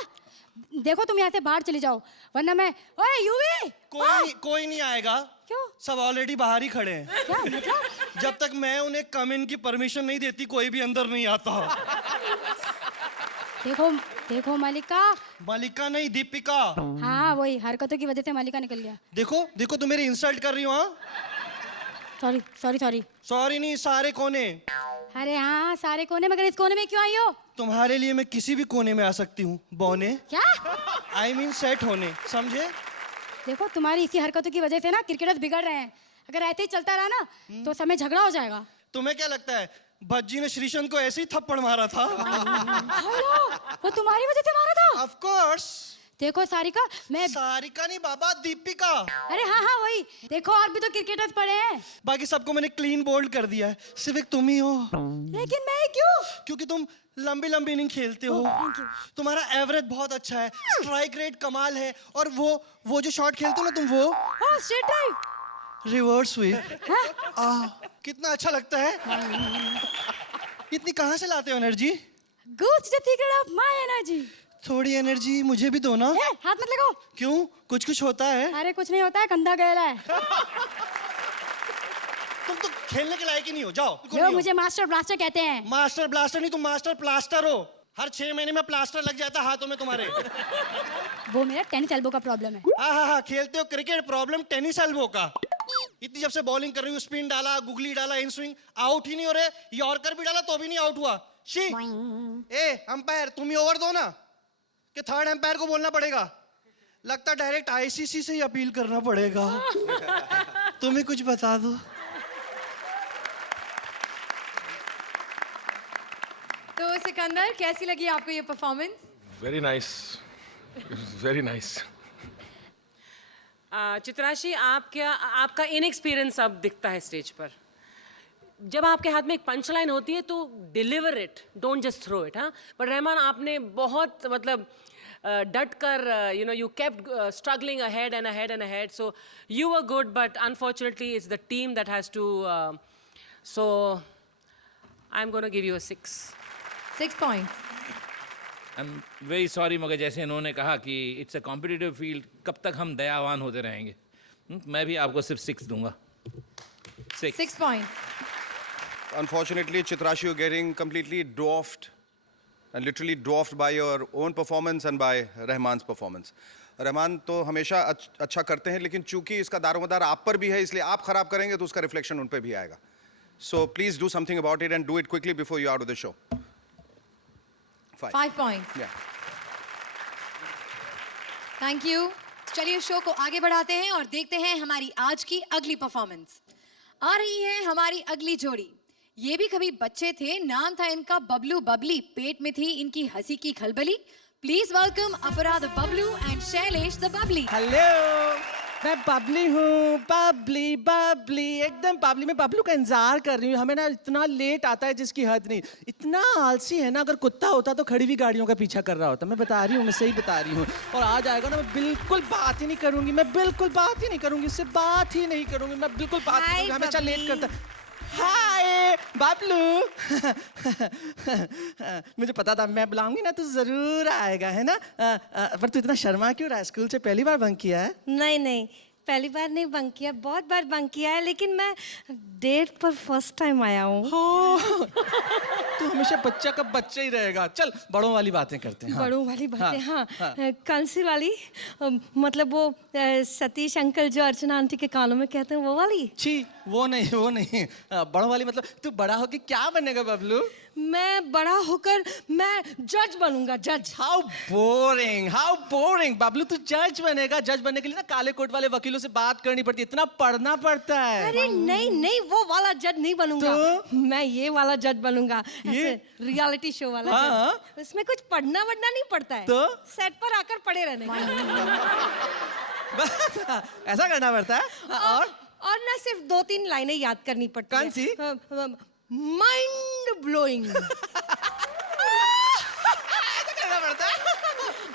देखो तुम यहाँ से बाहर चले जाओ, वरना मैं, ओए यूवी, कोई नहीं आएगा। क्यों? सब ऑलरेडी बाहर ही खड़े हैं। क्या मतलब? जब तक मैं उन्हें कम इन की परमिशन नहीं देती कोई भी अंदर नहीं आता। देखो देखो मलिका। मलिका नहीं, दीपिका। हाँ वही, हरकतों की वजह से मलिका निकल गया। देखो देखो, तुम मेरी इंसल्ट कर रही हो। हाँ सॉरी सॉरी सॉरी। सॉरी नहीं, सारे कोने। अरे हाँ सारे कोने, मगर इस कोने में क्यों आई हो? तुम्हारे लिए मैं किसी भी कोने में आ सकती हूँ, बौने। क्या? I mean सेट होने, समझे? देखो तुम्हारी इसी हरकतों की वजह से ना क्रिकेटर्स बिगड़ रहे हैं। अगर ऐसे ही चलता रहा ना तो समय झगड़ा हो जाएगा। तुम्हें क्या लगता है भज्जी ने श्रीशंत को ऐसे ही थप्पड़ मारा था? हेलो, वो तुम्हारी वजह से मारा था? Of course. देखो सारिका, मैं सारिका नहीं बाबा, दीपिका। अरे हाँ हाँ वही, देखो और भी तो क्रिकेटर्स पड़े हैं। बाकी सबको मैंने क्लीन बोल्ड कर दिया है, सिर्फ एक तुम ही हो। लेकिन मैं क्यों? क्योंकि तुम लंबी लंबी इनिंग खेलते हो। तुम्हारा एवरेज बहुत अच्छा है, स्ट्राइक रेट कमाल है, और वो जो शॉट खेलते हो ना तुम, वो स्ट्रेट ड्राइव, रिवर्स स्वीप। कितना अच्छा लगता है। इतनी कहाँ से लाते हो energy? Goose the secret of my energy। थोड़ी एनर्जी मुझे भी दो ना। हाथ मत लगाओ। क्यों, कुछ होता है? अरे कुछ नहीं होता है, कंधा गहरा है। तुम तो खेलने के लायक ही नहीं हो, जाओ। जो मुझे मास्टर ब्लास्टर कहते हैं। मास्टर ब्लास्टर नहीं, तुम मास्टर प्लास्टर हो। हर 6 महीने में प्लास्टर लग जाता है हाथों में तुम्हारे। वो मेरा टेनिस एल्बो का प्रॉब्लम है। हाँ, खेलते हो क्रिकेट, प्रॉब्लम टेनिस एल्बो का। इतनी जब से बॉलिंग कर रही हूँ, स्पिन डाला, गुगली डाला, इन स्विंग, आउट ही नहीं हो रहे। यॉर्कर भी डाला तो भी नहीं आउट हुआ। शी, ए अंपायर तुम ही ओवर दो ना, कि थर्ड अंपायर को बोलना पड़ेगा। लगता डायरेक्ट आईसीसी से ही अपील करना पड़ेगा। तुम्हें कुछ बता दो। तो सिकंदर, कैसी लगी आपको ये performance? Very nice, very nice. Chitrashi, आपका इनएक्सपीरियंस अब दिखता है स्टेज पर। जब आपके हाथ में एक पंच लाइन होती है तो deliver it, don't just throw it. हाँ, बट रहमान आपने बहुत मतलब डट कर, you kept struggling ahead and ahead and ahead, so you were good, but unfortunately it's the team that has to, so I'm going to give you a 6 points. I'm very sorry, मगर जैसे इन्होंने कहा कि इट्स अ कॉम्पिटिटिव फील्ड, कब तक हम दयावान होते रहेंगे? मैं भी आपको सिर्फ 6 दूंगा। 6 points. Unfortunately, Chitrashi, you're getting completely dwarfed and literally dwarfed by your own performance and by Rahman's performance. Rahman तो हमेशा अच्छा करते हैं, लेकिन चूंकि इसका दारोमदार आप पर भी है, इसलिए आप खराब करेंगे तो उसका रिफ्लेक्शन उन पर भी आएगा। So please do something about it and do it quickly before you're out of the show. 5 points. Yeah. Thank you. चलिए शो को आगे बढ़ाते हैं और देखते हैं हमारी आज की अगली परफॉर्मेंस। आ रही है हमारी अगली जोड़ी। ये भी कभी बच्चे थे, नाम था इनका बबलू बबली, पेट में थी इनकी हंसी की खलबली। प्लीज वेलकम अपराध Bablu and Shailesh the Babli. Hello, मैं बबली हूँ, बबली बबली, एकदम बबली। मैं बबलू का इंतजार कर रही हूँ। हमें ना इतना लेट आता है जिसकी हद नहीं। इतना आलसी है ना, अगर कुत्ता होता तो खड़ी हुई गाड़ियों का पीछा कर रहा होता। मैं बता रही हूँ, मैं सही बता रही हूँ। और आज आएगा ना, मैं बिल्कुल बात ही नहीं करूँगी, मैं बिल्कुल बात ही नहीं करूँगी, इससे बात ही नहीं करूँगी, मैं बिल्कुल बात नहीं करूँगी। हमेशा लेट करता। हाय बबलू। मुझे पता था मैं बुलाऊंगी ना तो जरूर आएगा, है ना? पर तू इतना शर्मा क्यों रहा है? स्कूल से पहली बार बंक किया है? नहीं, पहली बार नहीं बंक किया, बहुत बार बंक किया है, लेकिन मैं डेट पर फर्स्ट टाइम आया हूँ। तू हमेशा बच्चा का बच्चा ही रहेगा। चल बड़ों वाली बातें करते हैं। हाँ। बड़ों वाली बातें, हाँ। कौन सी वाली? मतलब वो सतीश अंकल जो अर्चना आंटी के कानों में कहते हैं, वो वाली? छी, वो नहीं। बड़ों वाली मतलब तू बड़ा होके क्या बनेगा बबलू? मैं बड़ा होकर मैं जज बनूंगा, जज। हाउ बोरिंग बबलू, तू जज बनेगा? जज बनने के लिए ना काले कोट वाले वकीलों से बात करनी पड़ती है, इतना पढ़ना पड़ता है। अरे नहीं, वो वाला जज नहीं बनूंगा। तो? मैं ये वाला जज बनूंगा, ऐसे रियलिटी शो वाला जज। उसमें कुछ पढ़ना वढ़ना नहीं पड़ता है, तो सेट पर आकर पड़े रहने का। ऐसा करना पड़ता है। और ना सिर्फ 2-3 लाइनें याद करनी पड़ती है। कौन सी? Mind blowing. और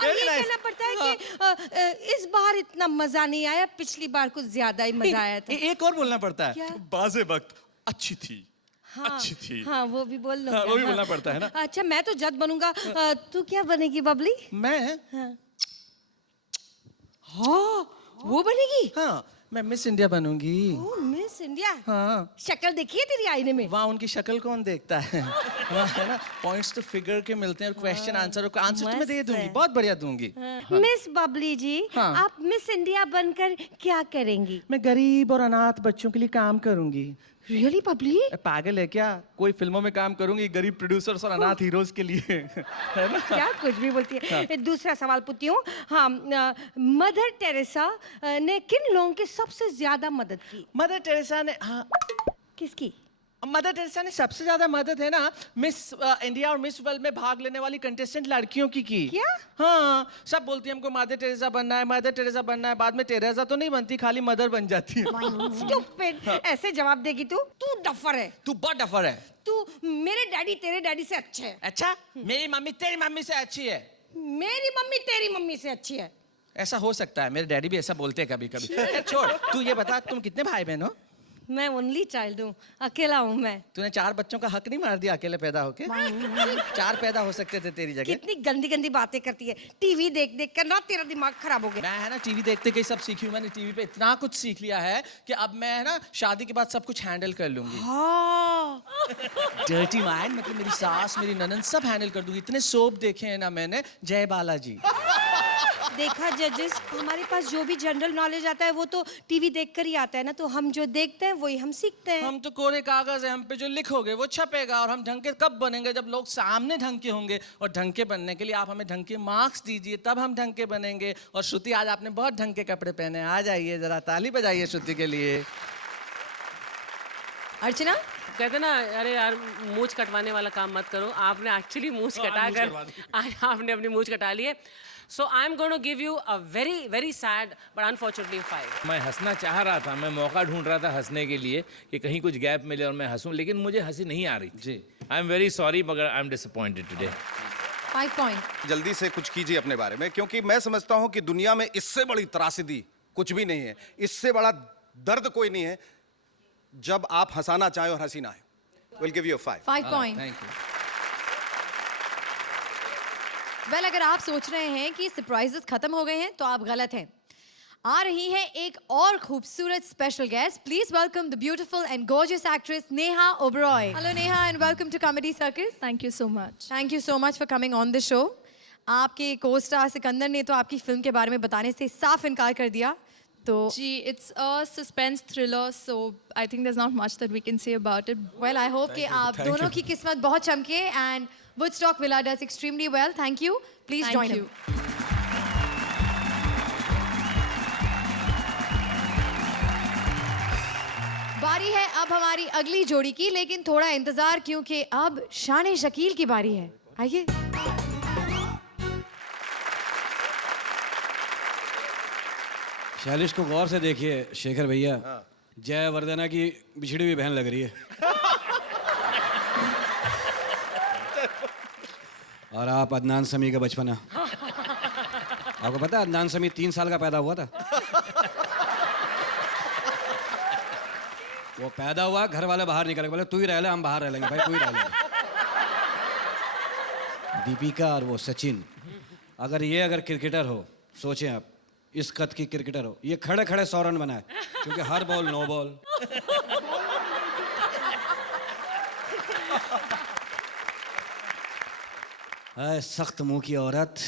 ये कहना पड़ता है कि इस बार इतना मजा नहीं आया, पिछली बार कुछ ज्यादा ही मजा आया था। एक और बोलना पड़ता है। क्या? बाज़े वक्त अच्छी थी। हाँ, अच्छी थी। हाँ, वो भी बोल लो। हाँ, वो भी बोलना पड़ता है ना। अच्छा, मैं तो जज बनूंगा, तू क्या बनेगी बबली? मैं हाँ वो बनेगी। हाँ मैं मिस इंडिया बनूंगी। ओह मिस इंडिया। हाँ शक्ल देखी है तेरी आईने में? वहाँ उनकी शक्ल कौन देखता है? वहाँ है ना पॉइंट्स तो फिगर के मिलते हैं और क्वेश्चन आंसर और आंसर तो मैं दे दूंगी, बहुत बढ़िया दूंगी। मिस बबली जी, हाँ। आप मिस इंडिया बनकर क्या करेंगी? मैं गरीब और अनाथ बच्चों के लिए काम करूंगी। रियली बबली? पागल है क्या? कोई फिल्मों में काम करूंगी गरीब प्रोड्यूसर्स और अनाथ हीरोज के लिए। है ना? क्या कुछ भी बोलती है। दूसरा सवाल पूछती हूँ। हाँ, मदर टेरेसा ने किन लोगों की सबसे ज्यादा मदद की? मदर टेरेसा ने, हाँ किसकी? मदर टेरेसा ने सबसे ज्यादा मदद है ना मिस इंडिया और मिस वर्ल्ड में भाग लेने वाली कंटेस्टेंट लड़कियों की। क्या? हाँ सब बोलती है हमको मदर टेरेसा बनना है, मदर टेरेसा बनना है, बाद में टेरेसा तो नहीं बनती, खाली मदर बन जाती है। Stupid! ऐसे जवाब देगी तू? तू डफर है। तू बहुत डफर है। तू मेरे डैडी तेरे डैडी से अच्छे है। अच्छा मेरी मम्मी तेरी मम्मी से अच्छी है। मेरी मम्मी तेरी मम्मी से अच्छी है। ऐसा हो सकता है, मेरे डैडी भी ऐसा बोलते हैं कभी कभी। छोड़, तू ये बता तुम कितने भाई बहन हो? मैं ओनली चाइल्ड हूँ, अकेला हूँ मैं। तूने 4 बच्चों का हक नहीं मार दिया अकेले पैदा होके? 4 पैदा हो सकते थे तेरी जगह। कितनी गंदी गंदी बातें करती है। टीवी देख देख कर ना तेरा दिमाग खराब हो गया। मैं है ना टीवी देखते के सब सीखी हूँ, मैंने टीवी पे इतना कुछ सीख लिया है कि अब मैं है ना शादी के बाद सब कुछ हैंडल कर लूंगी। हाँ। डर्टी माइंड मतलब मेरी सास मेरी ननद सब हैंडल कर दूंगी। इतने सोप देखे हैं ना मैंने, जय बालाजी। देखा जजेस, हमारे पास जो भी जनरल नॉलेज आता है वो तो टीवी देखकर ही आता है ना, तो हम जो देखते हैं वही हम सीखते हैं। हम तो कोरे कागज है, हम पे जो लिखोगे वो छपेगा। और हम ढंग के कब बनेंगे? जब लोग सामने ढंग के होंगे। और ढंग के बनने के लिए आप हमें ढंग के मार्क्स दीजिए, तब हम ढंग के बनेंगे। और श्रुति आज आपने बहुत ढंग के कपड़े पहने हैं, आ जाइए जरा ताली बजाइए श्रुति के लिए। अर्चना कहते ना अरे यार मूंछ कटवाने वाला काम मत करो, आपने एक्चुअली मूंछ कटा कर आज आपने अपनी मूंछ कटा ली है। So I'm going to give you a very very sad but unfortunately 5. मैं हंसना चाह रहा था, मैं मौका ढूंढ रहा था हंसने के लिए कि कहीं कुछ गैप मिले और मैं हंसूं, लेकिन मुझे हंसी नहीं आ रही जी। आई एम वेरी सॉरी मगर आई एम डिसअपॉइंटेड टुडे। 5 पॉइंट। जल्दी से कुछ कीजिए अपने बारे में, क्योंकि मैं समझता हूं कि दुनिया में इससे बड़ी त्रासदी कुछ भी नहीं है, इससे बड़ा दर्द कोई नहीं है जब आप हंसाना चाहें और हंसी ना आए। We'll give you a 5. 5 point. Well अगर आप सोच रहे हैं कि सरप्राइजेस खत्म हो गए हैं तो आप गलत हैं। आ रही है एक और खूबसूरत special guest. Please welcome the beautiful and gorgeous actress Neha Oberoi. Hello Neha and welcome to Comedy Circus. Thank you so much. Thank you so much for coming on the show. आपके को स्टार सिकंदर ने तो आपकी फिल्म के बारे में बताने से साफ इनकार कर दिया। तो जी it's a suspense thriller, so I think there is not much that we can say about it. Well I hope कि आप दोनों की किस्मत बहुत चमके and Woodstock Villa does extremely well. Thank you. Please join him. बारी है अब हमारी अगली जोड़ी की, लेकिन थोड़ा इंतजार क्योंकि अब शान शकील की बारी है। आइए। शैलिश को गौर से देखिए शेखर भैया, जय वर्धना की बिछड़ी हुई बहन लग रही है। और आप अदनान समी का बचपना। आपको पता है अदनान समी 3 साल का पैदा हुआ था। वो पैदा हुआ, घर वाले बाहर निकल गए, बोले तू ही रह ले, हम बाहर रह लेंगे। भाई तू ही रह ले। दीपिका और वो सचिन, अगर क्रिकेटर हो, सोचें आप इस कद की क्रिकेटर हो, ये खड़े खड़े 100 रन बनाए, क्योंकि हर बॉल नो बॉल। सख्त मुंह की औरत,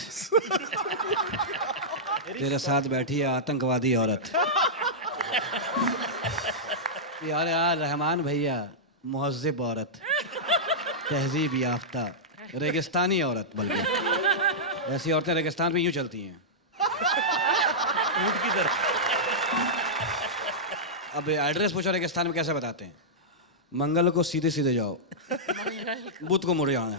तेरे साथ बैठी है आतंकवादी औरत। यार यार रहमान भैया मुहज्जिब औरत, तहजीब याफ्ता रेगिस्तानी औरत। बल्कि ऐसी औरतें रेगिस्तान में यूं चलती हैं। अब एड्रेस पूछो रेगिस्तान में कैसे बताते हैं? मंगल को सीधे सीधे जाओ, बुध को मुड़ जाना।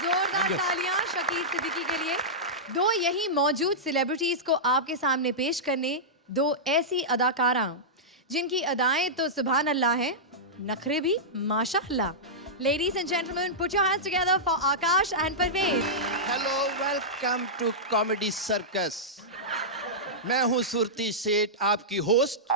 जोरदार तालियां शकील सिद्दीकी के लिए। दो यही मौजूद सेलिब्रिटीज को आपके सामने पेश करने, दो ऐसी अदाकारा जिनकी अदाएं तो सुभान अल्लाह हैं, नखरे भी माशाअल्लाह। Ladies and gentlemen, put your hands together for Akash and Parvez. Hello, welcome to Comedy Circus. मैं हूं सुरती सेठ, आपकी होस्ट,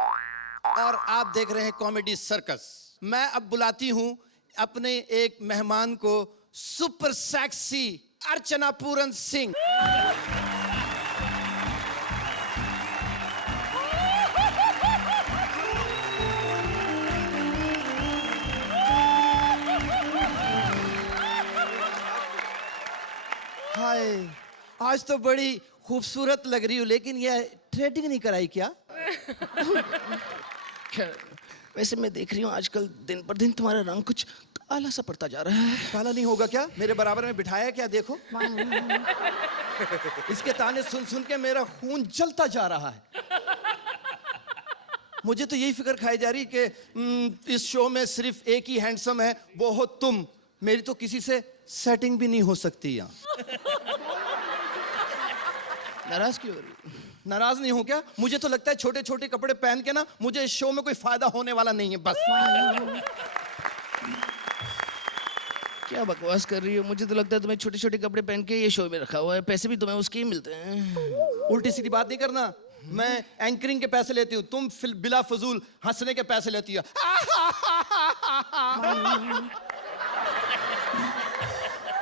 और आप देख रहे हैं कॉमेडी सर्कस। मैं अब बुलाती हूं अपने एक मेहमान को, सुपर सेक्सी अर्चना पूरन सिंह। हाय, आज तो बड़ी खूबसूरत लग रही हूँ, लेकिन ये थ्रेडिंग नहीं कराई क्या? खैर, वैसे मैं देख रही हूँ आजकल दिन पर दिन तुम्हारा रंग कुछ काला सा पड़ता जा रहा है। काला नहीं होगा क्या? मेरे बराबर में बिठाया क्या? देखो। इसके ताने सुन सुन के मेरा खून जलता जा रहा है। मुझे तो यही फिक्र खाई जा रही कि इस शो में सिर्फ एक ही हैंडसम है, वो हो तुम। मेरी तो किसी से सेटिंग भी नहीं हो सकती यहाँ। नाराज क्यों हो रही? नाराज नहीं हूं क्या? मुझे तो लगता है छोटे छोटे कपड़े पहन के ना मुझे इस शो में कोई फायदा होने वाला नहीं है, बस। क्या बकवास कर रही हो? मुझे तो लगता है तुम्हें छोटे छोटे कपड़े पहन के ये शो में रखा हुआ है, पैसे भी तुम्हें उसके ही मिलते हैं। उल्टी सीधी बात नहीं करना। मैं एंकरिंग के पैसे लेती हूँ, तुम बिला फजूल हंसने के पैसे लेती हो।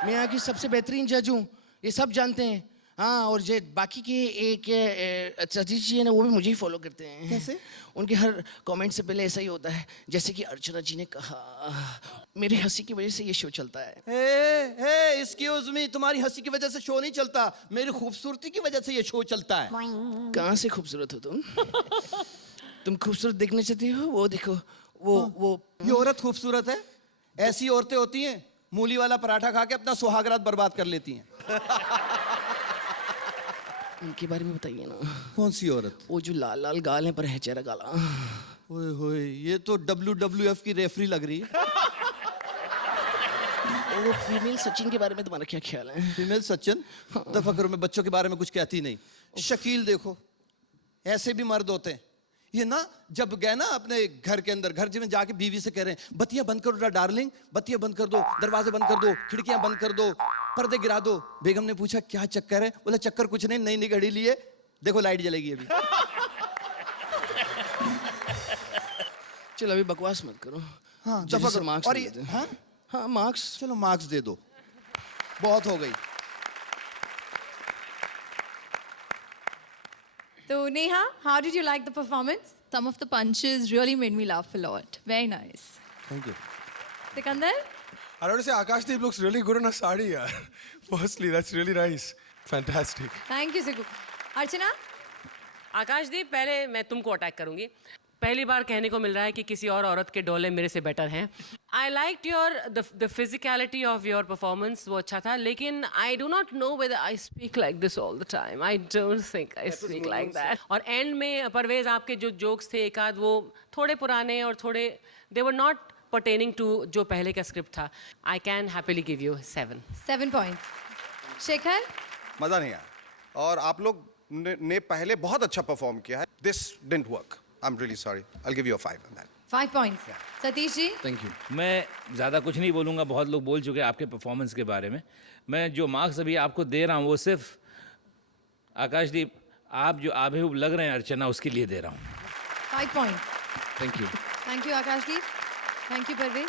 मैं यहाँ की सबसे बेहतरीन जज हूँ, ये सब जानते हैं। हाँ, और जो बाकी के एक सतीश जी है ना, वो भी मुझे ही फॉलो करते हैं। कैसे? उनके हर कमेंट से पहले ऐसा ही होता है, जैसे कि अर्चना जी ने कहा, मेरी हंसी की वजह से ये शो चलता है। एक्सक्यूज मी, तुम्हारी हंसी की वजह से शो नहीं चलता, मेरी खूबसूरती की वजह से ये शो चलता है। कहाँ से खूबसूरत हो तुम? तुम खूबसूरत देखने चाहती हो? वो देखो, वो ये औरत खूबसूरत है। ऐसी औरतें होती हैं, मूली वाला पराठा खा के अपना सुहागरात बर्बाद कर लेती हैं। उनके बारे में बताइए ना। कौन सी औरत? वो जो लाल लाल गाल है पर है चेहरा काला। ओए होए, ये तो WWF की रेफरी लग रही है। वो फीमेल सचिन के बारे में तुम्हारा क्या ख्याल है? फीमेल सचिन? दफा करो, मैं बच्चों के बारे में कुछ कहती नहीं। शकील देखो, ऐसे भी मर्द होते हैं। ये ना जब गए ना अपने घर के अंदर, घर में जाके बीवी से कह रहे हैं, बत्तियां बंद करो डार्लिंग, बत्तियां बंद कर दो, दरवाजे बंद कर दो, खिड़कियां बंद कर दो, पर्दे गिरा दो। बेगम ने पूछा क्या चक्कर है? बोला चक्कर कुछ नहीं, नई नई घड़ी लिए, देखो लाइट जलेगी अभी। चलो अभी बकवास मत करो। हाँ, दफा करो। मार्क्स और हाँ मार्क्स, चलो मार्क्स दे दो, बहुत हो गई। So Neha, how did you like the performance? Some of the punches really made me laugh a lot. Very nice. Thank you. Sikandar? I want to say Akashdeep looks really good in a sari, yaar. Firstly, that's really nice. Fantastic. Thank you, Siku. Archana? आकाशदीप, पहले मैं तुमको अटैक करूंगी। पहली बार कहने को मिल रहा है कि किसी और औरत के डोले मेरे से बेटर हैं। I like your the physicality of your performance, वो अच्छा था, लेकिन I do not know whether I speak like this all the time. I don't think I speak like that. और एंड में परवेज आपके जो जोक्स थे, एक आध वो थोड़े पुराने और थोड़े, दे वर नॉट पर्टेनिंग टू जो पहले का स्क्रिप्ट था। I can happily give you 7 points. Shekhar? मज़ा नहीं आया, और आप लोग ने पहले बहुत अच्छा परफॉर्म किया है। This didn't work. I am really sorry. I will give you 5 on that. 5 points. Satish ji? Thank you. मैं ज़्यादा कुछ नहीं बोलूँगा, बहुत लोग बोल चुके हैं आपके परफॉर्मेंस के बारे में। मैं जो मार्क्स अभी आपको दे रहा हूँ वो सिर्फ आकाशदीप, आप जो आबेहूब लग रहे हैं अर्चना, उसके लिए दे रहा हूँ। 5 points. Thank you. Thank you Akashdeep. Thank you Parvez.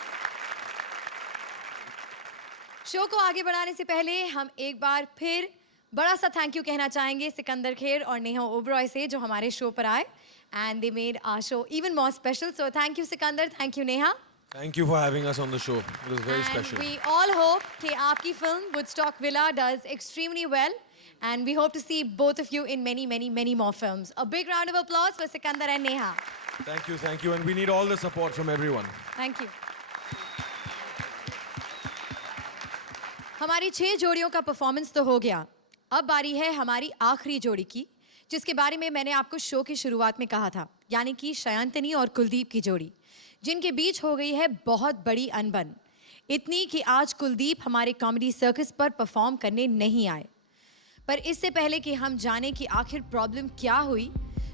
Show को आगे बढ़ाने से पहले हम एक बार फिर बड़ा सा थैंक यू कहना चाहेंगे सिकंदर खेर और नेहा ओबरॉय से, जो हमारे शो पर आए and they made our show even more special. So thank you Sikandar, thank you Neha. Thank you for having us on the show. It was very And special. we all hope कि आपकी film Woodstock Villa does extremely well, and we hope to see both of you in many, many, many more films. A big round of applause for Sikandar and Neha. Thank you, and we need all the support from everyone. Thank you. हमारी 6 जोड़ियों का परफॉर्मेंस तो हो गया, अब बारी है हमारी आखिरी जोड़ी की, जिसके बारे में मैंने आपको शो की शुरुआत में कहा था, यानी कि शयंतनी और कुलदीप की जोड़ी, जिनके बीच हो गई है बहुत बड़ी अनबन। इतनी कि आज कुलदीप हमारे कॉमेडी सर्कस पर परफॉर्म करने नहीं आए। पर इससे पहले कि हम जाने कि आखिर प्रॉब्लम क्या हुई,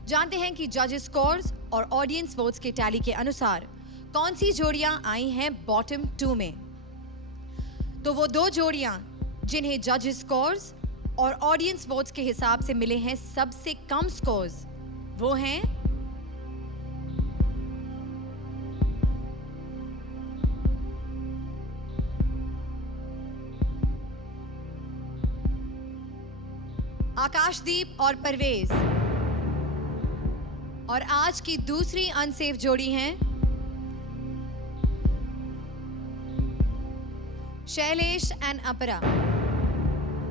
जानते हैं कि जजेस स्कोर्स और ऑडियंस वोट्स के टैली के अनुसार कौन सी जोड़ियां आई हैं बॉटम 2 में। तो वो 2 जोड़ियां जिन्हें जजेस स्कोर्स और ऑडियंस वोट्स के हिसाब से मिले हैं सबसे कम स्कोर्स, वो हैं आकाशदीप और परवेज। और आज की दूसरी अनसेफ जोड़ी हैं शैलेश एंड अपरा।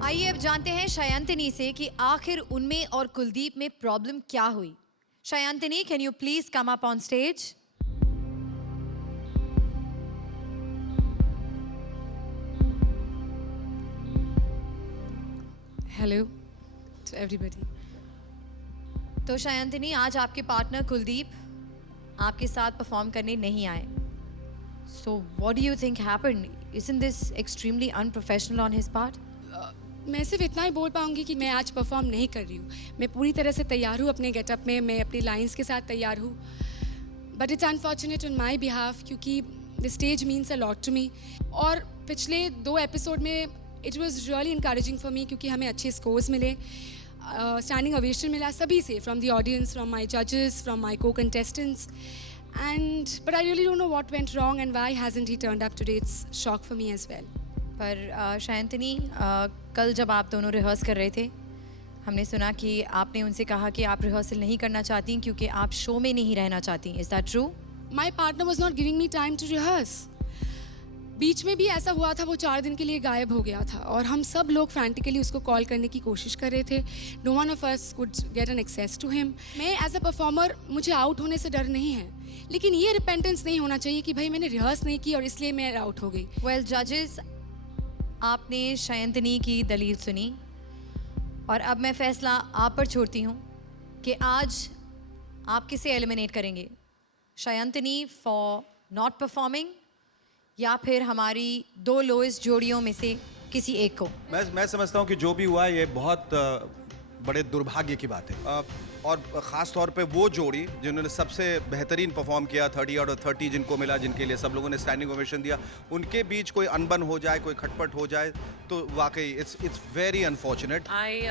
आइए अब जानते हैं शयंतनी से कि आखिर उनमें और कुलदीप में प्रॉब्लम क्या हुई। Shayantani, can you please come up on stage? Hello to everybody. तो शयंतनी, आज आपके पार्टनर कुलदीप आपके साथ परफॉर्म करने नहीं आए। So what do you think happened? Isn't this extremely unprofessional on his part? मैं सिर्फ इतना ही बोल पाऊंगी कि मैं आज परफॉर्म नहीं कर रही हूँ। मैं पूरी तरह से तैयार हूँ अपने गेटअप में, मैं अपनी लाइंस के साथ तैयार हूँ। But it's unfortunate on my behalf क्योंकि the stage means a lot to me. और पिछले 2 एपिसोड में it was really encouraging for me क्योंकि हमें अच्छे स्कोर्स मिले, स्टैंडिंग ओवेशन मिला सभी से, from the audience, from my जजेस, from my co contestants. And but I really don't know what went wrong and why hasn't he turned up today. It's shock for me as well. पर शयंतनी, कल जब आप दोनों रिहर्स कर रहे थे, हमने सुना कि आपने उनसे कहा कि आप रिहर्सल नहीं करना चाहती क्योंकि आप शो में नहीं रहना चाहती। Is that true? My partner was not giving me time to rehearse. बीच में भी ऐसा हुआ था, वो 4 दिन के लिए गायब हो गया था और हम सब लोग फ्रैंटिकली उसको कॉल करने की कोशिश कर रहे थे। No one of us could get an access to him. मैं एज अ परफॉर्मर, मुझे आउट होने से डर नहीं है, लेकिन ये रिपेंटेंस नहीं होना चाहिए कि भाई मैंने रिहर्स नहीं की और इसलिए मैं आउट हो गई। वेल जजेस, आपने शयंतनी की दलील सुनी और अब मैं फैसला आप पर छोड़ती हूँ कि आज आप किसे एलिमिनेट करेंगे, शयंतनी फॉर नॉट परफॉर्मिंग या फिर हमारी 2 लोएस्ट जोड़ियों में से किसी एक को? मैं समझता हूँ कि जो भी हुआ ये बहुत बड़े दुर्भाग्य की बात है, और ख़ास तौर पे वो जोड़ी जिन्होंने सबसे बेहतरीन परफॉर्म किया, 30 आउट ऑफ 30 जिनको मिला, जिनके लिए सब लोगों ने स्टैंडिंग ओवेशन दिया, उनके बीच कोई अनबन हो जाए, कोई खटपट हो जाए तो वाकई it's very unfortunate. I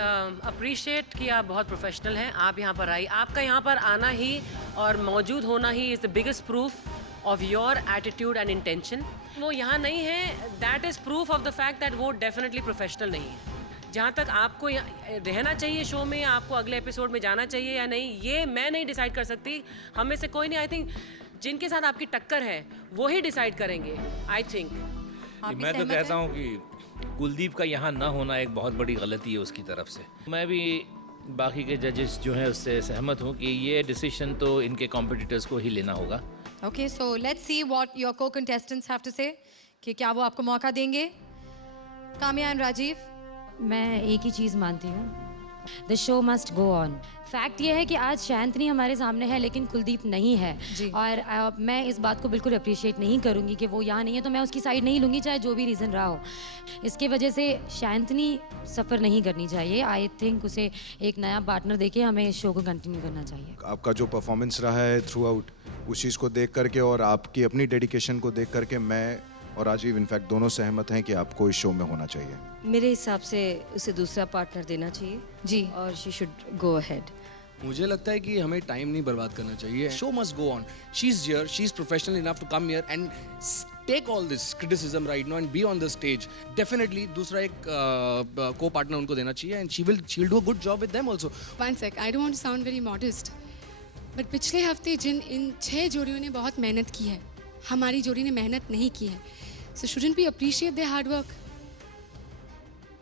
appreciate कि आप बहुत प्रोफेशनल हैं। आप यहाँ पर आई, आपका यहाँ पर आना ही और मौजूद होना he is the biggest proof of your attitude and intention. वो यहाँ नहीं है, that is proof of the fact that वो डेफिनेटली प्रोफेशनल नहीं है। जहाँ तक आपको रहना चाहिए शो में, आपको अगले एपिसोड में जाना चाहिए या नहीं, ये मैं नहीं डिसाइड कर सकती। हम में से कोई नहीं। आई थिंक जिनके साथ आपकी टक्कर है वो ही डिसाइड करेंगे। आई थिंक मैं तो कहता हूँ कि कुलदीप का यहाँ ना होना एक बहुत बड़ी गलती है उसकी तरफ से। मैं भी बाकी के जजेस जो हैं उससे सहमत हूँ कि ये डिसीजन तो इनके कॉम्पिटिटर्स को ही लेना होगा। Okay, so let's see what your को कंटेस्टेंट्स हैव टू से कि क्या वो आपको मौका देंगे। काम्या एंड राजीव। मैं एक ही चीज़ मानती हूँ, the show must go on. Fact ये है कि आज शयंतनी हमारे सामने है लेकिन कुलदीप नहीं है जी। और मैं इस बात को बिल्कुल अप्रिशिएट नहीं करूँगी कि वो यहाँ नहीं है, तो मैं उसकी साइड नहीं लूँगी चाहे जो भी रीज़न रहा हो। इसके वजह से शयंतनी सफ़र नहीं करनी चाहिए। आई थिंक उसे एक नया पार्टनर देके हमें इस शो को कंटिन्यू करना चाहिए। आपका जो परफॉर्मेंस रहा है थ्रू आउट, उस चीज़ को देख करके और आपकी अपनी डेडिकेशन को देख करके मैं और राजीव इनफैक्ट दोनों सहमत हैं कि आपको इस शो में होना चाहिए। मेरे हिसाब से उसे दूसरा पार्टनर देना चाहिए जी, और शी शुड गो अहेड। मुझे लगता है कि हमें टाइम नहीं बर्बाद करना चाहिए। Show must go on. She is here, she is professional enough to come here and take all this criticism right now and be on the stage. Definitely दूसरा एक को पार्टनर उनको देना चाहिए and she will do a good job with them also. One sec, I don't want to sound very modest, but पिछले हफ्ते इन 6 जोड़ियों ने बहुत मेहनत की है, हमारी जोड़ी ने मेहनत नहीं की है। So shouldn't we appreciate their hard work?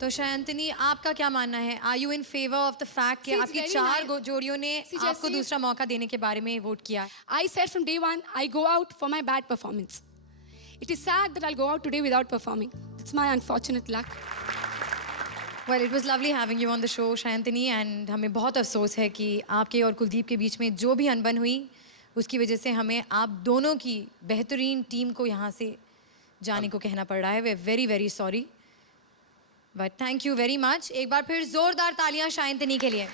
तो शयंतनी, आपका क्या मानना है? Are you in favor of the fact कि आपकी 4 जोड़ियों ने आपको दूसरा मौका देने के बारे में वोट किया? I said from day one, I go out for my bad performance. It is sad that I'll go out today without performing. It's my unfortunate luck. Well, it was lovely having you on the show, शयंतनी, and हमें बहुत अफसोस है कि आपके और कुलदीप के बीच में जो भी अनबन हुई उसकी वजह से हमें आप दोनों की बेहतरीन टीम को यहाँ से जाने को कहना पड़ रहा है। वे very very sorry, but thank you very much. एक बार फिर जोरदार तालियां शयंतनी के लिए।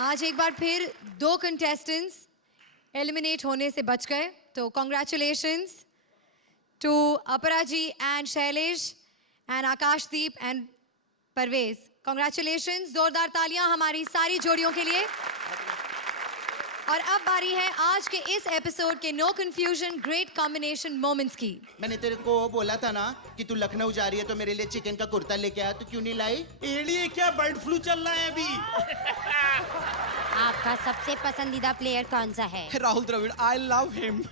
आज एक बार फिर 2 कंटेस्टेंट्स एलिमिनेट होने से बच गए, तो congratulations to Apara ji and Shailesh and Akashdeep and Parvez. Congratulations, जोरदार तालियां हमारी सारी जोड़ियों के लिए। और अब बारी है आज के इस एपिसोड के no confusion great combination moments की। मैंने तेरे को बोला था ना कि तू लखनऊ जा रही है तो मेरे लिए चिकन का कुर्ता लेके आया, तो क्यों नहीं लाई? एड़िए क्या बर्ड फ्लू चल रहा है अभी? आपका सबसे पसंदीदा प्लेयर कौन सा है? Rahul Dravid, I love him.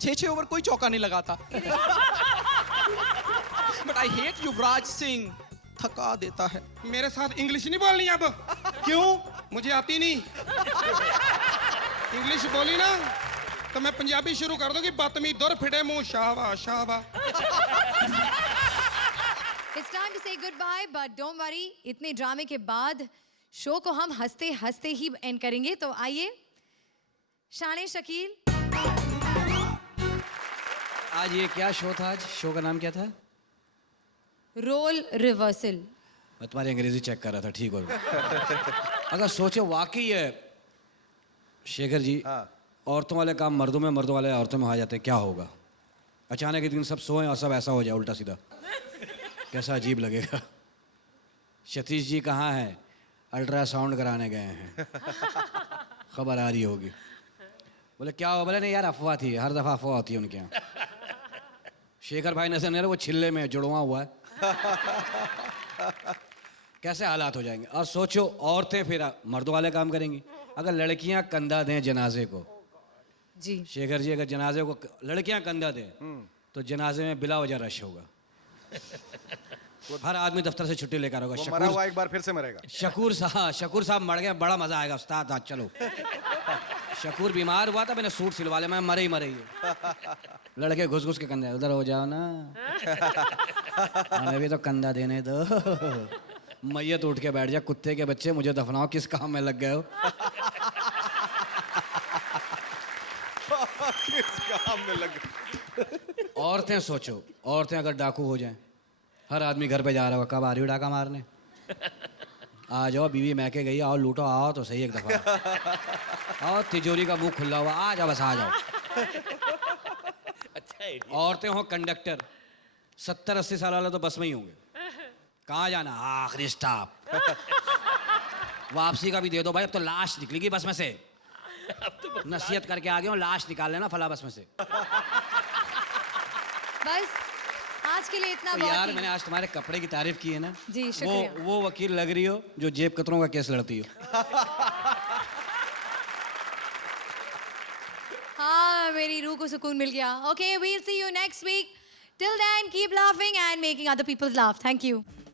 6 over कोई चौका नहीं लगाता। But I hate Yuvraj Singh, थका देता है। मेरे साथ इंग्लिश नहीं बोलनी अब। क्यों? मुझे आती नहीं। इंग्लिश बोली ना तो मैं पंजाबी शुरू कर दूंगी। बदतमीज दुर फिटे मुंह शाहबा शाहबा। It's time to say goodbye, but don't worry, इतने ड्रामे के बाद शो को हम हंसते हंसते ही एंड करेंगे। तो आइए, शान शकील। आज ये क्या शो था? आज शो का नाम क्या था? Role reversal. मैं तुम्हारी अंग्रेजी चेक कर रहा था, ठीक हो गया। अगर सोचो वाकई है शेखर जी, औरतों वाले काम मर्दों में, मर्दों वाले औरतों में आ जाते, क्या होगा? अचानक एक दिन सब सोए और सब ऐसा हो जाए उल्टा सीधा, कैसा अजीब लगेगा। सतीश जी कहाँ हैं? अल्ट्रासाउंड कराने गए हैं, खबर आ रही होगी। बोले क्या हुआ? बोले नहीं यार अफवाह थी, हर दफ़ा अफवाह होती है उनके यहाँ। शेखर भाई नजर नहीं आ रहा, वो छिल्ले में जुड़वा हुआ है। कैसे हालात हो जाएंगे। और सोचो औरतें फिर मर्दों वाले काम करेंगी। अगर लड़कियां कंधा दें जनाजे को, जी शेखर जी, अगर जनाजे को लड़कियां कंधा दें तो जनाजे में बिला वजह रश होगा। हर आदमी दफ्तर से छुट्टी लेकर होगा। वो मरा हुआ एक बार फिर से मरेगा। शकूर साहब मर गए, बड़ा मजा आएगा उस्ताद। आज चलो। शकूर बीमार हुआ था, मैंने सूट सिलवा लिया, मैं मरे ही लड़के घुस घुस के कंधे, उधर हो जाओ ना, हमें भी तो कंधा देने दो। मैयत उठ के बैठ जा, कुत्ते के बच्चे, मुझे दफनाओ, किस काम में लग गए हो? किस काम में लग गए? औरतें सोचो, औरतें अगर डाकू हो जाएं, हर आदमी घर पे जा रहा होगा, कब आ रही हो डाका मारने? आ जाओ, बीवी मैके गई, आओ लूटो, आओ तो सही एक दफा। आओ, तिजोरी का मुंह खुला हुआ, आ जाओ, बस आ जाओ। औरतें हो कंडक्टर, 70-80 साल वाले तो बस में ही होंगे। कहाँ जाना? आखिरी स्टॉप। वापसी का भी दे दो भाई, अब तो लाश निकलेगी बस में से। नसीहत करके आ गए हो, लाश निकाल लेना फला बस में से। बस आज के लिए इतना तो बहुत यार ही। मैंने आज तुम्हारे कपड़े की तारीफ की है ना। जी शुक्रिया। वो वकील लग रही हो जो जेब कतरों का केस लड़ती हो। हाँ, मेरी रूह को सुकून मिल गया। Okay, we'll see you next week. Till then, keep laughing and making other people laugh. Thank you.